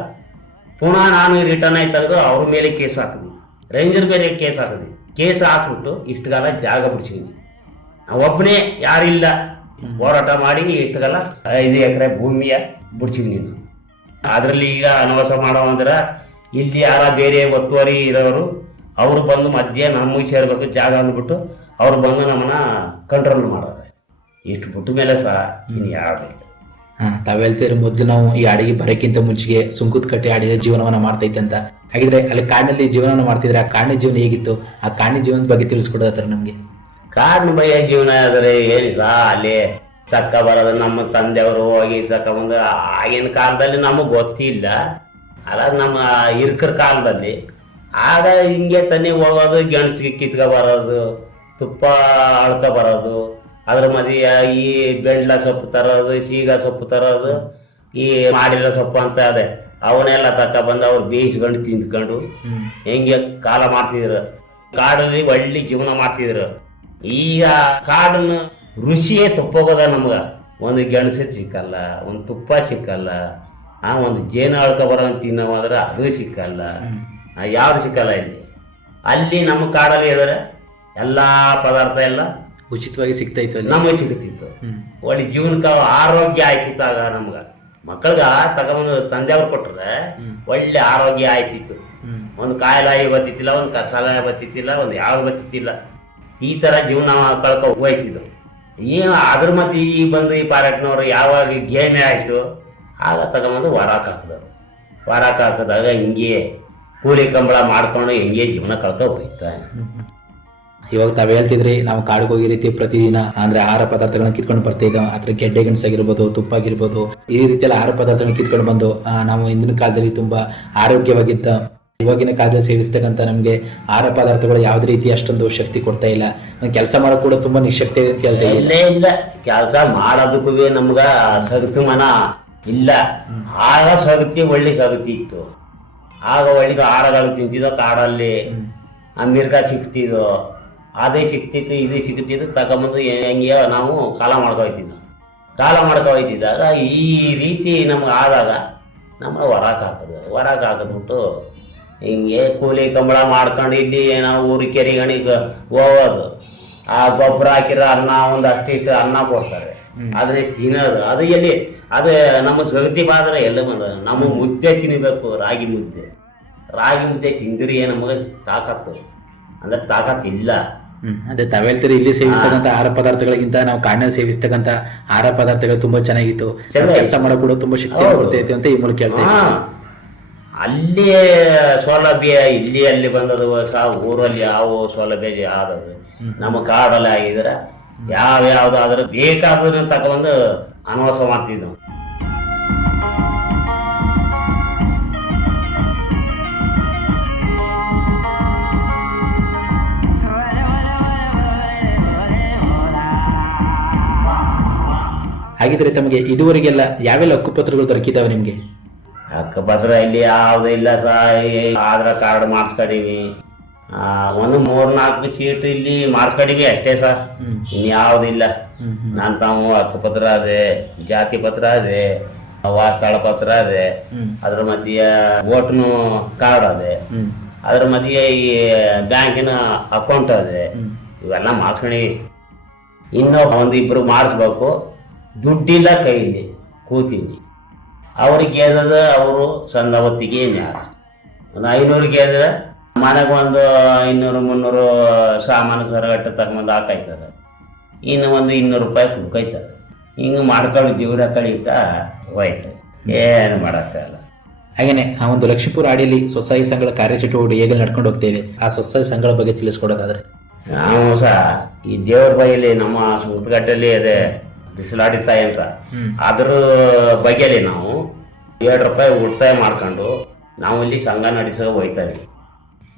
ಪುನಃ ನಾನು ರಿಟರ್ನ್ ಆಯ್ತು ತೆಗೆದು ಅವ್ರ ಮೇಲೆ ಕೇಸ್ ಹಾಕಿದ್ವಿ ರೇಂಜರ್ ಮೇಲೆ ಕೇಸ್ ಹಾಕಿದ್ವಿ ಕೇಸ್ ಹಾಕ್ಬಿಟ್ಟು ಇಷ್ಟುಗಾಲ ಜಾಗ ಬಿಡಿಸಿದ್ವಿ ಒಬ್ಬನೇ ಯಾರಿಲ್ಲ. ಹೋರಾಟ ಮಾಡಿ ಇಷ್ಟಗಲ್ಲ ಐದು ಎಕರೆ ಭೂಮಿಯ ಬಿಡ್ಸಿವಿ ನೀನು. ಅದರಲ್ಲಿ ಈಗ ಅನವಾಸ ಮಾಡೋ ಅಂದ್ರೆ ಇಲ್ಲಿ ಯಾರ ಬೇರೆ ಒತ್ತುವರಿ ಇರೋರು ಅವರು ಬಂದು ಮಧ್ಯೆ ನಮಗೆ ಸೇರ್ಬೇಕು ಜಾಗ ಅಂದ್ಬಿಟ್ಟು ಅವ್ರು ಬಂದು ನಮ್ಮನ್ನ ಕಂಟ್ರೋಲ್ ಮಾಡೋರು ಇಷ್ಟು ಬಿಟ್ಟ ಮೇಲೆ ಸಹ ಇನ್ನು ಯಾರು ಇಲ್ಲ. ಹಾ ತಾವ್ ಹೇಳ್ತೀರಿ ಮೊದ್ಲು ನಾವು ಈ ಅಡಿಗೆ ಬರೋಕ್ಕಿಂತ ಮುಂಚೆಗೆ ಸುಂಕದ ಕಟ್ಟಿ ಆಡಿದ ಜೀವನವನ್ನ ಮಾಡ್ತೈತೆ ಅಂತ. ಹಾಗಿದ್ರೆ ಅಲ್ಲಿ ಕಾಡಿನಲ್ಲಿ ಜೀವನವನ್ನ ಮಾಡ್ತಿದ್ರೆ ಆ ಕಾಡಿನ ಜೀವನ ಹೇಗಿತ್ತು? ಆ ಕಾಡಿನ ಜೀವನದ ಬಗ್ಗೆ ತಿಳಿಸ್ಕೊಡೋದಾತ್ರ ನಮ್ಗೆ. ಬಯ್ಯ ಜೀವನ ಆದರೆ ಏನಿಲ್ಲ ಅಲ್ಲಿ ತಕ್ಕ ಬರೋದು ನಮ್ಮ ತಂದೆಯವರು ಹೋಗಿ ತಕೊಂಬಂದು ಆಗಿನ ಕಾಲದಲ್ಲಿ ನಮಗೆ ಗೊತ್ತಿಲ್ಲ. ಅಲ್ಲ ನಮ್ಮ ಇರ್ಕರ್ ಕಾಲದಲ್ಲಿ. ಆಗ ಹಿಂಗೆ ತನ್ನಿ ಹೋಗೋದು ಗೆಣಸಿಗೆ ಕಿತ್ಕೊ ಬರೋದು ತುಪ್ಪ ಅಳ್ಕ ಬರೋದು ಅದ್ರ ಮಧ್ಯ ಈ ಬೆಂಡ್ಲ ಸೊಪ್ಪು ತರೋದು ಸೀಗ ಸೊಪ್ಪು ತರೋದು ಈ ಮಾಡಿಲ್ಲ ಸೊಪ್ಪು ಅಂತ ಅದೇ. ಅವನ್ನೆಲ್ಲ ತಕ್ಕ ಬಂದು ಅವ್ರು ಬೇಯಿಸ್ಕೊಂಡು ತಿಂದ್ಕೊಂಡು ಹೆಂಗೆ ಕಾಲ ಮಾಡ್ತಿದ್ರು. ಕಾಡಲ್ಲಿ ಒಳ್ಳೆ ಜೀವನ ಮಾಡ್ತಿದ್ರು. ಈಗ ಕಾಡನ್ನು ಋಷಿಯೇ ತಪ್ಪೋಗೋದ ನಮ್ಗೆ. ಒಂದು ಗೆಣಸು ಸಿಕ್ಕಲ್ಲ ಒಂದು ತುಪ್ಪ ಸಿಕ್ಕಲ್ಲ ಆ ಒಂದು ಜೇನು ಅಳ್ಕ ಬರೋ ತಿನ್ನೋದ್ರೆ ಅದು ಸಿಕ್ಕಲ್ಲ. ಯಾವ್ದು ಸಿಕ್ಕಲ್ಲ ಇಲ್ಲಿ? ಅಲ್ಲಿ ನಮ್ಮ ಕಾಡಲ್ಲಿ ಇದ್ದಾರೆ ಎಲ್ಲಾ ಪದಾರ್ಥ ಎಲ್ಲ ಉಚಿತವಾಗಿ ಸಿಗ್ತಾ ಇತ್ತು ನಮಗೆ ಸಿಗುತ್ತಿತ್ತು ಒಳ್ಳೆ ಜೀವನಕ್ಕೆ ಆರೋಗ್ಯ ಆಯ್ತಿತ್ತು ಆಗ ನಮ್ಗ. ಮಕ್ಕಳಿಗೆ ತಗೊಂಡು ತಂದೆಯವ್ರು ಕೊಟ್ಟರೆ ಒಳ್ಳೆ ಆರೋಗ್ಯ ಆಯ್ತಿತ್ತು. ಒಂದು ಕಾಯಿಲಾಯಿ ಬರ್ತಿತ್ತಿಲ್ಲ ಒಂದು ಕಸಾಲ ಬರ್ತಿತ್ತಿಲ್ಲ ಒಂದು ಯಾವ್ದು ಬತ್ತಿತ್ತಿಲ್ಲ. ಈ ಥರ ಜೀವನ ಕಳ್ಕೊ ಹೋಯ್ತಿದ್ದು ಏನು ಅದ್ರ ಮತ್ತೆ ಈ ಬಂದು ಈ ಪಾರಾಟ್ನವ್ರು ಯಾವಾಗ ಗೇಮೆ ಆಯ್ತು, ಆಗ ತಗೊಂಬಂದು ಹೊರಕ್ಕೆ ಹಾಕಿದವರು. ಹೊರಕ್ಕೆ ಹಾಕಿದಾಗ ಹಿಂಗೆ ಕೂಲಿ ಕಂಬಳ ಮಾಡ್ಕೊಂಡು ಹಿಂಗೆ ಜೀವನ ಕಳ್ಕೊ ಹೋಯ್ತಾ ಇವಾಗ ತಾವ್ ಹೇಳ್ತಿದ್ರಿ, ನಾವು ಕಾಡಿಗೆ ಹೋಗಿ ರೀತಿ ಪ್ರತಿದಿನ, ಅಂದ್ರೆ ಆಹಾರ ಪದಾರ್ಥಗಳನ್ನ ಕಿತ್ಕೊಂಡು ಬರ್ತಾ ಇದ್ದಾವೆ ಅದ್ರ ಗೆಡ್ಡೆ ಗೆಣಸು ಆಗಿರ್ಬೋದು ತುಪ್ಪ ಆಗಿರ್ಬೋದು ಈ ರೀತಿಯಲ್ಲಿ ಆಹಾರ ಪದಾರ್ಥಗಳನ್ನ ಕಿತ್ಕೊಂಡು ಬಂದು ನಾವು ಹಿಂದಿನ ಕಾಲದಲ್ಲಿ ತುಂಬಾ ಆರೋಗ್ಯವಾಗಿದ್ದ ಇವಾಗಿನ ಕಾಲದಲ್ಲಿ ಸೇವಿಸ್ತಕ್ಕಂಥ ನಮಗೆ ಆಹಾರ ಪದಾರ್ಥಗಳು ಯಾವ್ದು ರೀತಿ ಅಷ್ಟೊಂದು ಶಕ್ತಿ ಕೊಡ್ತಾ ಇಲ್ಲ. ಕೆಲಸ ಮಾಡೋಕೆ ಕೂಡ ತುಂಬಾ ನಿಶಕ್ತಿ ಇದೆ ಅಂತ ಹೇಳ್ತಾ ಇಲ್ಲೇ ಇಲ್ಲ. ಕೆಲಸ ಮಾಡೋದಕ್ಕೂ ನಮ್ಗ ಸಗತಿ ಮನ ಇಲ್ಲ. ಆಗ ಸಗತಿ ಒಳ್ಳೆ ಸಗತಿ ಇತ್ತು. ಆಗ ಒಳ್ಳೆ ಆಹಾರಗಳು ತಿಂತಿದ್ದೋ ಕಾಡಲ್ಲಿ ಅಮೀರ್ಗ ಸಿಕ್ತಿದೋ ಸಿಕ್ತಿದ್ದೋ ಅದೇ ಸಿಕ್ತಿತ್ತು ಇದೇ ಸಿಕ್ತಿತ್ತು ತಗೊಂಬಂದು ಹೆಂಗೆ ನಾವು ಕಾಲ ಮಾಡ್ಕೊಯ್ತಿದ್ದ ಕಾಲ ಮಾಡ್ಕೊಯ್ತಿದ್ದಾಗ ಈ ರೀತಿ ನಮ್ಗೆ ಆದಾಗ ನಮ್ಮ ಹೊರಕ್ಕೆ ಹಾಕೋದು ಹೊರಕ್ಕೆ ಹಾಕಿದ್ಬಿಟ್ಟು ಹಿಂಗೆ ಕೂಲಿ ಕಂಬಳ ಮಾಡ್ಕೊಂಡು ಇಲ್ಲಿ ನಾವು ಊರು ಕೆರೆಗಣಿಗೆ ಹೋಗೋದು. ಆ ಗೊಬ್ಬರ ಹಾಕಿರೋ ಅನ್ನ ಒಂದು ಅಷ್ಟಿಟ್ಟು ಅನ್ನ ಕೊಡ್ತಾರೆ. ಅದನ್ನೇ ತಿನ್ನೋದು. ಅದು ಎಲ್ಲಿ? ಅದು ನಮ್ಮ ಸಂಗತಿ ಬಾದ್ರೆ ಎಲ್ಲ ಬಂದ ನಮ್ಮ ಮುದ್ದೆ ತಿನ್ನಬೇಕು ರಾಗಿ ಮುದ್ದೆ. ರಾಗಿ ಮುದ್ದೆ ತಿಂದಿರಿ ನಮಗೆ ತಾಕತ್ತು? ಅಂದ್ರೆ ತಾಕತ್ತಿಲ್ಲ. ಹ್ಮ್. ಅದೇ ತಾವ್ ಹೇಳ್ತೀರಿ ಇಲ್ಲಿ ಸೇವಿಸ್ತಕ್ಕಂಥ ಆಹಾರ ಪದಾರ್ಥಗಳಿಗಿಂತ ನಾವು ಕಾಡಿನಲ್ಲಿ ಸೇವಿಸ್ತಕ್ಕಂಥ ಆಹಾರ ಪದಾರ್ಥಗಳು ತುಂಬಾ ಚೆನ್ನಾಗಿತ್ತು. ಕೆಲಸ ಮಾಡೋ ಕೂಡ ತುಂಬಾ ಶಕ್ತಿ ಕೊಡ್ತೈತಿ ಅಂತ ಈ ಮೂಲಕ ಹೇಳ್ತಾ. ಅಲ್ಲಿ ಸೌಲಭ್ಯ ಇಲ್ಲಿ ಅಲ್ಲಿ ಬಂದದ ಸಹ ಊರಲ್ಲಿ ಯಾವ ಸೌಲಭ್ಯ ಯಾವ್ದು ನಮ್ಮ ಕಾಡಲ್ಲಿ ಆಗಿದ್ರ ಯಾವ ಯಾವ್ದಾದ್ರೂ ಬೇಕಾದ್ರೂ ತಗೊಂಡು ಅನುವಾಸ ಮಾಡ್ತಿದ್ವಿ ನಾವು. ಹಾಗಿದ್ರೆ ತಮಗೆ ಇದುವರೆಗೆಲ್ಲ ಯಾವೆಲ್ಲ ಹಕ್ಕುಪತ್ರಗಳು ದೊರಕಿದ್ದಾವೆ ನಿಮ್ಗೆ? ಅಕ್ಕಪತ್ರ ಇಲ್ಲಿ ಯಾವ್ದು ಇಲ್ಲ ಸಹ ಆಧಾರ್ ಕಾರ್ಡ್ ಮಾಡಿಸ್ಕೊಡೀವಿ ಒಂದು ಮೂರ್ ನಾಲ್ಕು ಸೀಟ್ ಇಲ್ಲಿ ಮಾಡಿಸ್ಕೊಡೀವಿ ಅಷ್ಟೇ ಸಹ ಇನ್ಯಾವುದಿಲ್ಲ ನಾನು ತಾವು ಹಕ್ಕುಪತ್ರ ಅದೇ ಜಾತಿ ಪತ್ರ ಅದೇ ವಾಸ್ತಳ ಪತ್ರ ಅದೇ. ಅದ್ರ ಮಧ್ಯೆ ವೋಟ್ನು ಕಾರ್ಡ್ ಅದೇ. ಅದ್ರ ಮಧ್ಯೆ ಈ ಬ್ಯಾಂಕಿನ ಅಕೌಂಟ್ ಅದೇ. ಇವೆಲ್ಲ ಮಾಡ್ಸ್ಕೊಂಡಿವಿ ಇನ್ನೂ ಒಂದಿಬ್ರು ಮಾಡಿಸ್ಬೇಕು. ದುಡ್ಡಿಲ್ಲ ಕೈಲಿ ಕೂತೀನಿ. ಅವ್ರಿಗೆ ಗೆದ್ದದ ಅವರು ಸಣ್ಣ ಹೊತ್ತಿಗೆ ಯಾರು ಒಂದು ಐನೂರು ಗೆದ್ರೆ ಮನೆಗೆ ಒಂದು ಇನ್ನೂರು ಮುನ್ನೂರು ಸಾಮಾನು ಸರಗಟ್ಟೆ ತಗೊಂಬಂದು ಹಾಕಾಯ್ತದ ಇನ್ನು ಒಂದು ಇನ್ನೂರು ರೂಪಾಯಿ ಕುಡ್ಕೈತದ ಹಿಂಗೆ ಮಾಡ್ಕೊಂಡು ಜೀವನ ಕಳೀತಾ ಹೋಯ್ತು. ಏನು ಮಾಡೋಕ್ಕಾಗಲ್ಲ ಹಾಗೇನೆ ಆ ಒಂದು ಲಕ್ಷ್ಮೀಪುರ ಅಡಿಯಲ್ಲಿ ಸ್ವಸಹಾಯ ಸಂಘಗಳ ಕಾರ್ಯಚಟುವಟಿಕೆ ಹೇಗೆ ನಡ್ಕೊಂಡು ಹೋಗ್ತೇವೆ ಆ ಸ್ವಸಹಾಯ ಸಂಘಗಳ ಬಗ್ಗೆ ತಿಳಿಸ್ಕೊಡೋದಾದ್ರೆ? ನಾವು ಸಹ ಈ ದೇವ್ರ ಬಗೆಯಲ್ಲಿ ನಮ್ಮ ಸುತ್ತಗಟ್ಟಲ್ಲಿ ಅದೇ ಬಿಸಿಲಾಡಿ ತಾಯಿ ಅಂತ. ಅದ್ರ ಬಗೆಯಲ್ಲಿ ನಾವು ಎರಡು ರೂಪಾಯಿ ಉಳಿತಾಯ ಮಾಡ್ಕೊಂಡು ನಾವು ಇಲ್ಲಿ ಸಂಘ ನಡೆಸೋ ಹೋಯ್ತಾವೆ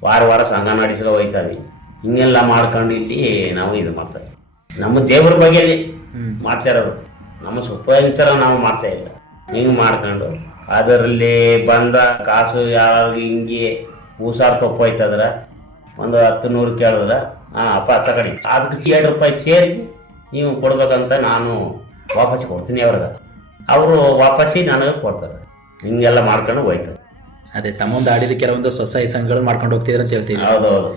ವಾರ ವಾರ ಸಂಘ ನಡೆಸೋ ಹೋಯ್ತಾವೆ ಹಿಂಗೆಲ್ಲ ಮಾಡ್ಕೊಂಡು ಇಲ್ಲಿ ನಾವು ಇದು ಮಾಡ್ತೇವೆ ನಮ್ಮ ದೇವ್ರ ಬಗೆಯಲ್ಲಿ ಮಾಡ್ತಾ ಇರೋದು ನಮ್ಮ ಸುಪರಿತರ ನಾವು ಮಾಡ್ತಾ ಇಲ್ಲ. ಹಿಂಗೆ ಮಾಡ್ಕೊಂಡು ಅದರಲ್ಲಿ ಬಂದ ಕಾಸು ಯಾರು ಹಿಂಗೆ ಹೂಸಾರು ಸೊಪ್ಪು ಹೋಯ್ತದ್ರ? ಒಂದು ಹತ್ತು ನೂರು ಕೇಳಿದ್ರ ಹಾಂ ಅಪ್ಪ ತಗೊಳ್ಳಿ ಅದಕ್ಕೆ ಎರಡು ರೂಪಾಯಿ ಸೇರಿಸಿ ನೀವು ಕೊಡ್ಬೇಕಂತ ನಾನು ವಾಪಸ್ ಕೊಡ್ತೀನಿ ಅವ್ರಿಗೆ. ಅವರು ವಾಪಸ್ಸಿ ನನಗೆ ಕೊಡ್ತಾರೆ. ಹಿಂಗೆಲ್ಲ ಮಾಡ್ಕೊಂಡು ಹೋಯ್ತಾರೆ ಅದೇ ತಮ್ಮೊಂದು ಆಡಿದ ಕೆಲವೊಂದು ಸ್ವಸಹಾಯ ಸಂಘಗಳು ಮಾಡ್ಕೊಂಡು ಹೋಗ್ತಿದ್ರು ಅಂತ ಹೇಳ್ತೀವಿ. ಹೌದೌದು.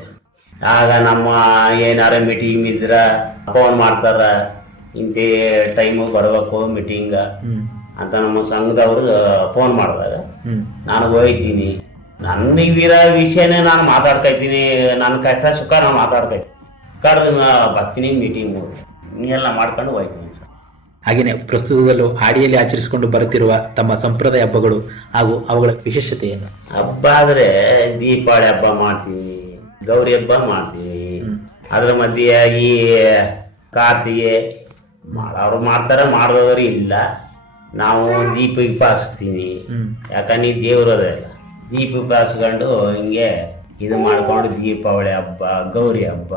ಆಗ ನಮ್ಮ ಏನಾರ ಮೀಟಿಂಗ್ ಇದ್ರ ಫೋನ್ ಮಾಡ್ತಾರ. ಇಂತಿ ಟೈಮು ಬರಬೇಕು ಮೀಟಿಂಗ್ ಅಂತ ನಮ್ಮ ಸಂಘದವರು ಫೋನ್ ಮಾಡಿದಾಗ ನಾನು ಹೋಯ್ತೀನಿ. ನನಗಿರೋ ವಿಷಯನೇ ನಾನು ಮಾತಾಡ್ಕೈತೀನಿ ನನ್ನ ಕಷ್ಟ ಸುಖ ನಾನು ಮಾತಾಡ್ತಾ ಕರೆದು ನಾ ಬರ್ತೀನಿ ಮೀಟಿಂಗು ಹಿಂಗೆಲ್ಲ ಮಾಡ್ಕೊಂಡು ಹೋಯ್ತೀನಿ ಸರ್ ಹಾಗೇನೆ ಪ್ರಸ್ತುತದಲ್ಲೂ ಹಾಡಿಯಲ್ಲಿ ಆಚರಿಸಿಕೊಂಡು ಬರುತ್ತಿರುವ ತಮ್ಮ ಸಂಪ್ರದಾಯ ಹಬ್ಬಗಳು ಹಾಗೂ ಅವುಗಳ ವಿಶೇಷತೆ ಏನು ಹಬ್ಬ ಆದರೆ ದೀಪಾವಳಿ ಹಬ್ಬ ಮಾಡ್ತೀವಿ ಗೌರಿ ಹಬ್ಬ ಮಾಡ್ತೀವಿ. ಅದ್ರ ಮಧ್ಯೆ ಈ ಕಾರ್ತಿಗೆ ಅವರು ಮಾಡ್ತಾರೆ ಮಾಡಿದವರು ಇಲ್ಲ. ನಾವು ದೀಪ ಹಚ್ತೀವಿ ಯಾಕಂದ್ರೆ ದೇವ್ರು ದೀಪ ಹಚ್ಕೊಂಡು ಹಿಂಗೆ ಇದು ಮಾಡ್ಕೊಂಡು ದೀಪಾವಳಿ ಹಬ್ಬ ಗೌರಿ ಹಬ್ಬ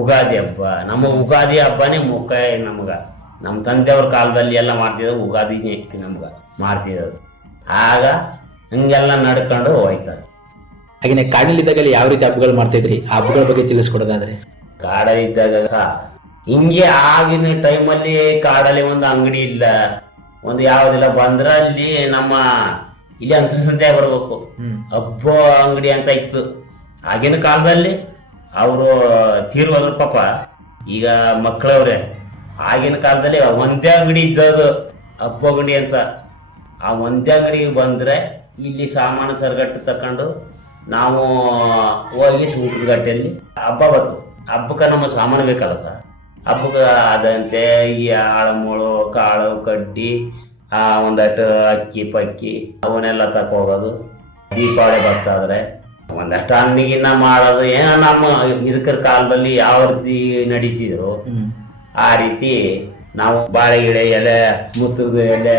ಉಗಾದಿ ಹಬ್ಬ. ನಮ್ಮ ಉಗಾದಿ ಹಬ್ಬನೇ ಮುಖ ನಮ್ಗೆ. ನಮ್ಮ ತಂದೆಯವ್ರ ಕಾಲದಲ್ಲಿ ಎಲ್ಲ ಮಾಡ್ತಿದ್ರು ಉಗಾದಿನೇ ಇತ್ತು ನಮ್ಗೆ ಮಾಡ್ತಿರೋದು. ಆಗ ಹಂಗೆಲ್ಲ ನಡ್ಕೊಂಡು ಹೋಯ್ತಾರೆ ಹಾಗೇನೆ ಕಾಡಿನಲ್ಲಿದ್ದಾಗಲೇ ಯಾವ ರೀತಿ ಹಬ್ಬಗಳು ಮಾಡ್ತಿದ್ರಿ? ಆ ಹಬ್ಬಗಳ ಬಗ್ಗೆ ತಿಳಿಸ್ಕೊಡೋದಾದ್ರೆ. ಕಾಡಲ್ಲಿದ್ದಾಗ ಹಿಂಗೆ ಆಗಿನ ಟೈಮಲ್ಲಿ ಕಾಡಲ್ಲಿ ಒಂದು ಅಂಗಡಿ ಇಲ್ಲ. ಒಂದು ಯಾವುದಿಲ್ಲ ಬಂದ್ರೆ ಅಲ್ಲಿ ನಮ್ಮ ಇಲ್ಲಿ ಅಂತ ಸಂತೆ ಬರ್ಬೇಕು ಹಬ್ಬ ಅಂಗಡಿ ಅಂತ ಇತ್ತು. ಆಗಿನ ಕಾಲದಲ್ಲಿ ಅವರು ತೀರ್ವದ್ರ ಪಾಪ. ಈಗ ಮಕ್ಕಳವ್ರೆ ಆಗಿನ ಕಾಲದಲ್ಲಿ ಒಂದೇ ಅಂಗಡಿ ಇದ್ದದು ಅಪ್ಪಗಡಿ ಅಂತ. ಆ ಒಂದೇ ಅಂಗಡಿಗೆ ಬಂದ್ರೆ ಇಲ್ಲಿ ಸಾಮಾನು ಸರಗಟ್ಟು ತಕೊಂಡು ನಾವು ಹೋಗಿ ಸೂಟಗಟ್ಟೆಯಲ್ಲಿ ಹಬ್ಬ ಬತ್ತು ಹಬ್ಬಕ್ಕೆ ನಮ್ಮ ಸಾಮಾನು ಬೇಕಲ್ಲ ಸರ್? ಹಬ್ಬಕ್ಕೆ ಅದಂತೆ ಈ ಆಳಮೂಳು, ಕಾಳು, ಕಡ್ಡಿ ಒಂದಷ್ಟು ಅಕ್ಕಿ ಪಕ್ಕಿ, ಅವನ್ನೆಲ್ಲ ತಕೋಗೋದು ದೀಪಾವಳಿ ಬರ್ತಾದ್ರೆ ಒಂದಷ್ಟು ಅನ್ನಗಿನ್ನ ಮಾಡೋದು ಏನೋ ನಮ್ಮ ಹಿರಿಕರ ಕಾಲದಲ್ಲಿ ಯಾವ ರೀತಿ ನಡೀತಿದ್ರು ಆ ರೀತಿ ನಾವು ಬಾಳೆ ಗಿಡ ಎಲೆ ಮುತ್ತದ ಎಲೆ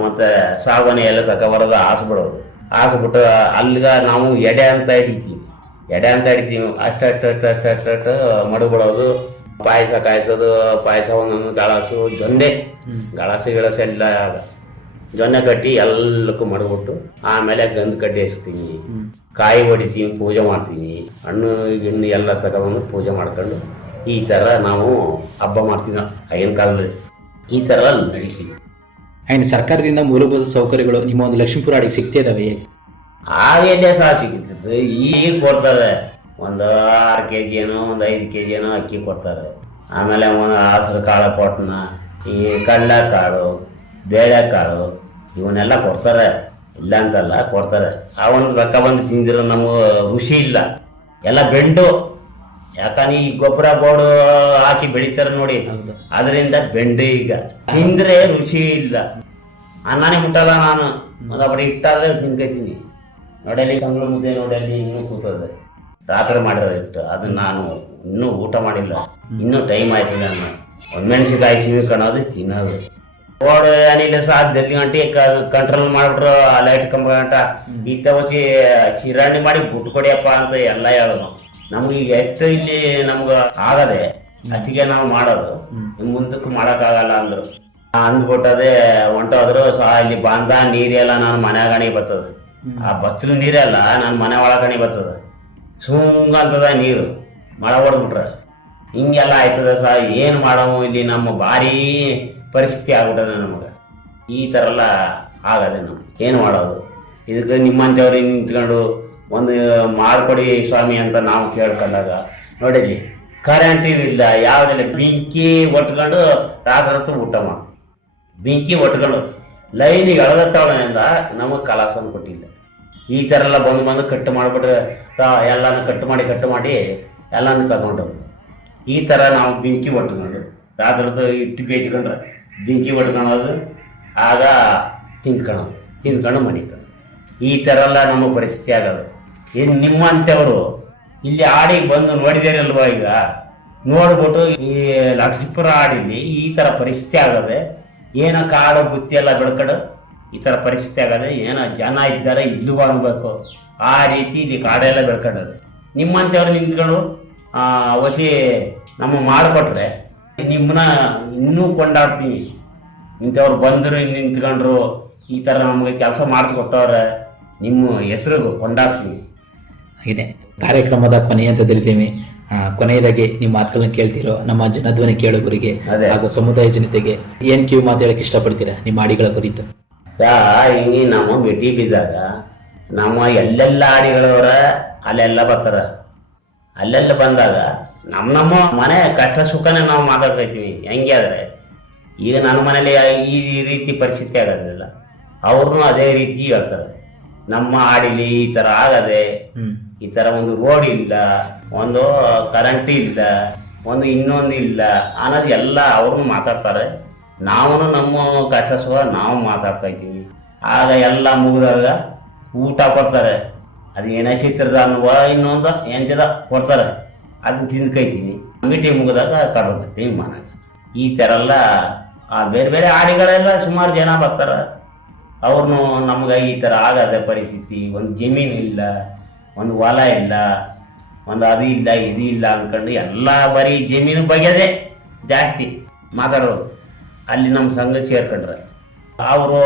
ಮತ್ತೆ ಸಾಗುವಾನಿ ಎಲೆ ತಗೊಬರೋದು ಆಸ್ಬಿಡೋದು ಆಸ್ಬಿಟ್ಟು ಅಲ್ಲಿಗ ನಾವು ಎಡೆ ಅಂತ ಹಿಡಿತೀವಿ. ಎಡೆ ಅಂತ ಹಿಡಿತೀವಿ. ಅಷ್ಟು ಅಷ್ಟು ಅಷ್ಟು ಅಷ್ಟ ಅಷ್ಟ ಅಷ್ಟ ಮಡುಬಿಡೋದು ಪಾಯಸ ಕಾಯಿಸೋದು ಪಾಯಸ ಒಂದೊಂದು ಗಳಾಸು ಜೊಂಡೆ. ಗಳಸು ಗಿಳಸು ಎಲ್ಲ ಜೊನ್ನೆ ಕಟ್ಟಿ ಎಲ್ಲಕ್ಕೂ ಮಡಗ್ಬಿಟ್ಟು ಆಮೇಲೆ ಗಂಧ ಕಡ್ಡಿ ಹಚ್ತೀವಿ ಕಾಯಿ ಹೊಡಿತೀವಿ ಪೂಜೆ ಮಾಡ್ತೀವಿ. ಹಣ್ಣು ಗಿಣ್ಣು ಎಲ್ಲ ತಗೊಂಡು ಪೂಜೆ ಮಾಡ್ಕೊಂಡು ಈ ಥರ ನಾವು ಹಬ್ಬ ಮಾಡ್ತೀವಿ ನಾವು ಆಗಿನ ಕಾಲದಲ್ಲಿ. ಈ ಥರ ನಡೀತೀವಿ ಆ್ಯಂಡ್ ಸರ್ಕಾರದಿಂದ ಮೂಲಭೂತ ಸೌಕರ್ಯಗಳು ನಿಮ್ಮ ಒಂದು ಲಕ್ಷ್ಮೀಪುರ ಅಡಿಗೆ ಸಿಗ್ತಾ ಇದಾವೆ ಆಗೇನೆ ಸಹ ಸಿಗುತ್ತಿತ್ತು ಈಗ ಕೊಡ್ತಾರೆ. ಒಂದು ಆರು ಕೆ ಜಿ ಏನೋ ಒಂದು ಐದು ಕೆ ಜಿ ಏನೋ ಅಕ್ಕಿ ಕೊಡ್ತಾರೆ. ಆಮೇಲೆ ಒಂದು ಹಸಿರು ಕಾಳು ಕೊಟ್ಟನ ಈ ಕಡಲೆಕಾಳು ಬೇಳೆಕಾಳು ಇವನ್ನೆಲ್ಲ ಕೊಡ್ತಾರೆ. ಇಲ್ಲ ಅಂತಲ್ಲ ಕೊಡ್ತಾರೆ. ಆ ಒಂದು ರೊಕ್ಕ ಬಂದು ತಿಂದಿರೋ ನಮಗೆ ರುಚಿ ಇಲ್ಲ. ಎಲ್ಲ ಬೆಂಡು. ಯಾಕಂದ್ರೆ ಈ ಗೊಬ್ಬರ ಬೋರ್ಡ್ ಹಾಕಿ ಬೆಳಿತಾರೆ ನೋಡಿ. ಅದರಿಂದ ಬೆಂಡು ಈಗ. ತಿಂದ್ರೆ ರುಚಿ ಇಲ್ಲ. ಅನ್ನನೇ ಮುಟ್ಟಲ್ಲ ನಾನು. ಅದ್ರ ಇಟ್ಟಾದ್ರೆ ತಿನ್ಕೈತೀನಿ. ನೋಡಲಿ ತಂಗಳು ಮುದ್ದೆ ನೋಡಲಿ ಇನ್ನೂ ಕೂತದೆ. ರಾತ್ರಿ ಮಾಡಿರೋ ಇಟ್ಟು ಅದನ್ನ ನಾನು ಇನ್ನೂ ಊಟ ಮಾಡಿಲ್ಲ. ಇನ್ನೂ ಟೈಮ್ ಆಯ್ತು ನಾನು ಒಂದು ಮೆಣಸಿನ್ಕಾಯಿ ಸಿವಿ ಕಣೋದು ತಿನ್ನೋದು. ಓಡ್ ಏನಿಲ್ಲ ಸಾಕು ಜಲ್ದಿ ಗಂಟೆ ಕಂಟ್ರೋಲ್ ಮಾಡ್ಬಿಟ್ರು ಆ ಲೈಟ್ ಕಂಬ ಗಂಟ. ಈ ಹೋಗಿ ಚಿರಾಣಿ ಮಾಡಿ ಬಿಟ್ಟು ಕೊಡಿಯಪ್ಪ ಅಂತ ಎಲ್ಲ ಹೇಳೋದು. ನಮ್ಗೆ ಈಗ ಎಷ್ಟು ಇಲ್ಲಿ ನಮ್ಗೆ ಆಗದೆ ಅತಿಗೆ ನಾವು ಮಾಡೋದು. ಮುಂದಕ್ಕೆ ಮಾಡೋಕ್ಕಾಗಲ್ಲ ಅಂದ್ರು. ಅಂದ್ಬಿಟ್ಟದೆ ಹೊಂಟೋದ್ರು. ಸೊ ಇಲ್ಲಿ ಬಂದ ನೀರೆಲ್ಲ ನಾನು ಮನೆಗಣಿ ಬರ್ತದ. ಆ ಬಚ್ಚಲು ನೀರೆಲ್ಲ ನಾನು ಮನೆ ಒಳಗಣಿ ಬರ್ತದ. ಸುಂಗ ಅಂತದ ನೀರು. ಮಳೆ ಹೊಡೆದ್ಬಿಟ್ರೆ. ಹಿಂಗೆಲ್ಲ ಆಯ್ತದ ಸಹ ಏನು ಮಾಡವು ಇಲ್ಲಿ ನಮ್ಮ ಭಾರಿ ಪರಿಸ್ಥಿತಿ ಆಗ್ಬಿಟ್ಟದ ನಮಗೆ ಈ ಥರ ಎಲ್ಲ ಆಗದೆ ನಮ್ಗೆ. ಏನು ಮಾಡೋದು? ಇದಕ್ಕೆ ನಿಮ್ಮಂಥವ್ರಿಗೆ ನಿಂತ್ಕೊಂಡು ಒಂದು ಮಾಡಿಕೊಡಿ ಸ್ವಾಮಿ ಅಂತ ನಾವು ಕೇಳ್ಕೊಂಡಾಗ. ನೋಡಿಲಿ ಕರೆಂಟ್ ಇಲ್ಲ, ಯಾವುದಿಲ್ಲ. ಬೆಂಕಿ ಒಟ್ಕೊಂಡು ರಾತ್ರಿ ಹೊತ್ತು ಊಟ ಮಾಡಿ. ಬೆಂಕಿ ಒಟ್ಕೊಂಡು ಲೈನಿಗೆ ಎಳೆದತ್ತವಳಿಂದ ನಮಗೆ ಕಲಾಸನ್ನು ಕೊಟ್ಟಿಲ್ಲ. ಈ ಥರ ಎಲ್ಲ ಬಂದು ಬಂದು ಕಟ್ಟು ಮಾಡಿಬಿಟ್ರೆ ಎಲ್ಲನೂ ಕಟ್ ಮಾಡಿ ಕಟ್ಟು ಮಾಡಿ ಎಲ್ಲನೂ ತಗೊಂಡು ಈ ಥರ ನಾವು ಬೆಂಕಿ ಒಟ್ಕೊಂಡು ರಾತ್ರಿ ಹೊತ್ತು ಇಟ್ಟು ಬೇಯ್ಕೊಂಡ್ರೆ ಬೆಂಕಿ ಹೊಡ್ಕೊಳೋದು, ಆಗ ತಿಂದ್ಕೊಳ್ಳೋದು ತಿನ್ಕೊಂಡು ಮನಿಕೊಂಡು ಈ ಥರ ಎಲ್ಲ ನಮ್ಮ ಪರಿಸ್ಥಿತಿ ಆಗೋದು ಏನು ನಿಮ್ಮಂಥವರು ಇಲ್ಲಿ ಆಡಿಗೆ ಬಂದು ನೋಡಿದಿರಲ್ವಾ ಈಗ? ನೋಡ್ಬಿಟ್ಟು ಈ ಲಕ್ಷ್ಮೀಪುರ ಆಡಿಲಿ ಈ ಥರ ಪರಿಸ್ಥಿತಿ ಆಗದೆ, ಏನೋ ಕಾಡು ಬುತ್ತಿ ಎಲ್ಲ ಬೆಳ್ಕೊಂಡು ಈ ಥರ ಪರಿಸ್ಥಿತಿ ಆಗದೆ ಏನೋ ಜನ ಇದ್ದಾರೆ ಇಲ್ಲೂ ಅನ್ಬೇಕು. ಆ ರೀತಿ ಇಲ್ಲಿ ಕಾಡೆಲ್ಲ ಬೆಳ್ಕೊಂಡದು. ನಿಮ್ಮಂಥವ್ರು ನಿಂತ್ಕೊಂಡು ವಸಿ ನಮ್ಮ ಮಾಡಿಕೊಟ್ರೆ ನಿಮ್ಮನ್ನ ಇನ್ನೂ ಕೊಂಡಾಡ್ತೀನಿ. ಇಂಥವ್ರು ಬಂದರು ನಿಂತ್ಕೊಂಡ್ರು ಈ ಥರ ನಮಗೆ ಕೆಲಸ ಮಾಡಿಸ್ಕೊಟ್ಟವ್ರೆ ನಿಮ್ಮ ಹೆಸರು ಕೊಂಡಾಡ್ತೀನಿ. ಆಗಿದೆ ಕಾರ್ಯಕ್ರಮದ ಕೊನೆಯ ಅಂತ ಆ, ಕೊನೆಯದಾಗಿ ನಿಮ್ಮ ಮಾತುಗಳನ್ನ ಕೇಳ್ತಿರೋ ನಮ್ಮ ಜನಧ್ವನಿ ಕೇಳುಗರಿಗೆ ಅದೇ. ಹಾಗೂ ಸಮುದಾಯ ಜನತೆಗೆ ಏನು ಕಿವಿ ಮಾತು ಹೇಳಕ್ ಇಷ್ಟಪಡ್ತೀರಾ ನಿಮ್ಮ ಹಾಡಿಗಳ ಕುರಿತು? ಯಾ ಹಿಂಗೆ ನಮ್ಮ ಭೇಟಿ ಬಿದ್ದಾಗ ನಮ್ಮ ಎಲ್ಲೆಲ್ಲ ಹಾಡಿಗಳವ್ರ ಅಲ್ಲೆಲ್ಲ ಬರ್ತಾರ. ಅಲ್ಲೆಲ್ಲ ಬಂದಾಗ ನಮ್ಮ ನಮ್ಮ ಮನೆ ಕಷ್ಟ ಸುಖನೇ ನಾವು ಮಾತಾಡ್ಕೊಳ್ತೀವಿ. ಹೆಂಗೆ ಆದರೆ? ಈಗ ನನ್ನ ಮನೇಲಿ ಈ ರೀತಿ ಪರಿಸ್ಥಿತಿ ಆಗೋದಿಲ್ಲ. ಅವ್ರನ್ನೂ ಅದೇ ರೀತಿ ಹೇಳ್ತಾರೆ. ನಮ್ಮ ಆಡಿಲಿ ಈ ಥರ ಆಗದೆ ಈ ಥರ ಒಂದು ರೋಡ್ ಇಲ್ಲ ಒಂದು ಕರೆಂಟ್ ಇಲ್ಲ ಒಂದು ಇನ್ನೊಂದು ಇಲ್ಲ ಅನ್ನೋದು ಎಲ್ಲ ಅವ್ರನ್ನು ಮಾತಾಡ್ತಾರೆ. ನಾವು ನಮ್ಮ ಕಷ್ಟ ಸುಖ ನಾವು ಮಾತಾಡ್ತಾ ಇದ್ದೀವಿ ಆಗ ಎಲ್ಲ ಮುಗಿದಾಗ ಊಟ ಕೊಡ್ತಾರೆ. ಅದು ಏನೇ ಚಿತ್ರದ ಅನ್ನುವ ಇನ್ನೊಂದು ಎಂತದ ಕೊಡ್ತಾರೆ. ಅದನ್ನ ತಿಂದ್ಕೈತೀವಿ ಮೀಟಿಂಗ್ ಮುಗಿದಾಗ ಕರ್ಕೊತೀವಿ ಮನೆಗೆ ಈ ಥರ ಎಲ್ಲ ಬೇರೆ ಬೇರೆ ಆಡಿಗಳೆಲ್ಲ ಸುಮಾರು ಜನ ಬರ್ತಾರೆ. ಅವ್ರನ್ನು ನಮ್ಗೆ ಈ ಥರ ಆಗದ ಪರಿಸ್ಥಿತಿ, ಒಂದು ಜಮೀನು ಇಲ್ಲ, ಒಂದು ಹೊಲ ಇಲ್ಲ, ಒಂದು ಅದು ಇಲ್ಲ, ಇದು ಇಲ್ಲ ಅಂದ್ಕೊಂಡು ಎಲ್ಲ ಬರೀ ಜಮೀನು ಬಗೆದೆ ಜಾಸ್ತಿ ಮಾತಾಡೋರು ಅಲ್ಲಿ ನಮ್ಮ ಸಂಘ ಸೇರ್ಕೊಂಡ್ರೆ. ಅವರು,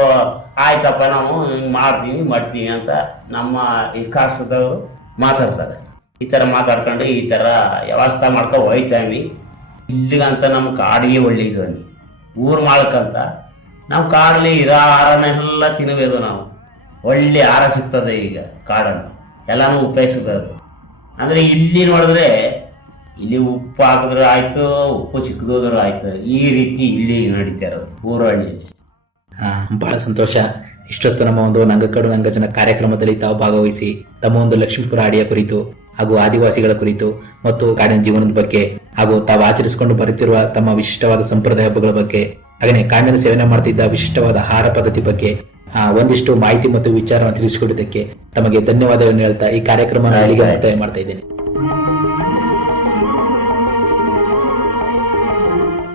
ಆಯ್ತಪ್ಪ ನಾವು ಹಿಂಗೆ ಮಾಡ್ತೀವಿ ಮಾಡ್ತೀವಿ ಅಂತ ನಮ್ಮ ಈ ಕಾಸದವರು ಮಾತಾಡ್ತಾರೆ. ಈ ಥರ ಮಾತಾಡ್ಕೊಂಡು ಈ ಥರ ವ್ಯವಸ್ಥೆ ಮಾಡ್ಕೊಂಡು ಹೋಯ್ತಾವಿ. ಇಲ್ಲಿಗಂತ ನಮ್ಮ ಕಾಡಿಗೆ ಒಳ್ಳೆಯದು ಅಲ್ಲಿ ಊರು ಮಾಡ್ಕಂತ ನಾವು ಕಾಡಲ್ಲಿ ಇರೋ ಆಹಾರನೆಲ್ಲ ತಿನ್ಬೇಕು ನಾವು. ಒಳ್ಳೆ ಆಹಾರ ಸಿಗ್ತದೆ ಈಗ ಕಾಡನ್ನು ಎಲ್ಲಾನು ಉಪಯೋಗಿಸ್ತದೆ ಅಂದರೆ ಇಲ್ಲಿ ನೋಡಿದ್ರೆ, ಇಲ್ಲಿ ಉಪ್ಪು ಹಾಕಿದ್ರೆ ಆಯಿತು, ಉಪ್ಪು ಸಿಕ್ಕಿದ್ರು ಆಯಿತು. ಈ ರೀತಿ ಇಲ್ಲಿ ನಡೀತಾ ಇರೋದು ಊರಹಳ್ಳಿಯಲ್ಲಿ ಹಾಂ, ಬಹಳ ಸಂತೋಷ. ಇಷ್ಟೊತ್ತು ನಮ್ಮ ಒಂದು ನಂಗಕಡು ನಂಗಜನ ಕಾರ್ಯಕ್ರಮದಲ್ಲಿ ತಾವು ಭಾಗವಹಿಸಿ, ತಮ್ಮ ಒಂದು ಲಕ್ಷ್ಮೀಪುರ ಆಡಿಯ ಕುರಿತು ಹಾಗೂ ಆದಿವಾಸಿಗಳ ಕುರಿತು ಮತ್ತು ಕಾಡಿನ ಜೀವನದ ಬಗ್ಗೆ ಹಾಗೂ ತಾವು ಆಚರಿಸಿಕೊಂಡು ಬರುತ್ತಿರುವ ತಮ್ಮ ವಿಶಿಷ್ಟವಾದ ಸಂಪ್ರದಾಯ ಹಬ್ಬಗಳ ಬಗ್ಗೆ ಹಾಗೆಯೇ ಕಾಡಿನ ಸೇವನೆ ಮಾಡುತ್ತಿದ್ದ ವಿಶಿಷ್ಟವಾದ ಆಹಾರ ಪದ್ಧತಿ ಬಗ್ಗೆ ಒಂದಿಷ್ಟು ಮಾಹಿತಿ ಮತ್ತು ವಿಚಾರವನ್ನು ತಿಳಿಸಿಕೊಟ್ಟಿದ್ದಕ್ಕೆ ತಮಗೆ ಧನ್ಯವಾದಗಳನ್ನು ಹೇಳ್ತಾ ಈ ಕಾರ್ಯಕ್ರಮ ಅಲ್ಲಿಗೆ ಮುಕ್ತಾಯ ಮಾಡ್ತಾ ಇದ್ದೇನೆ.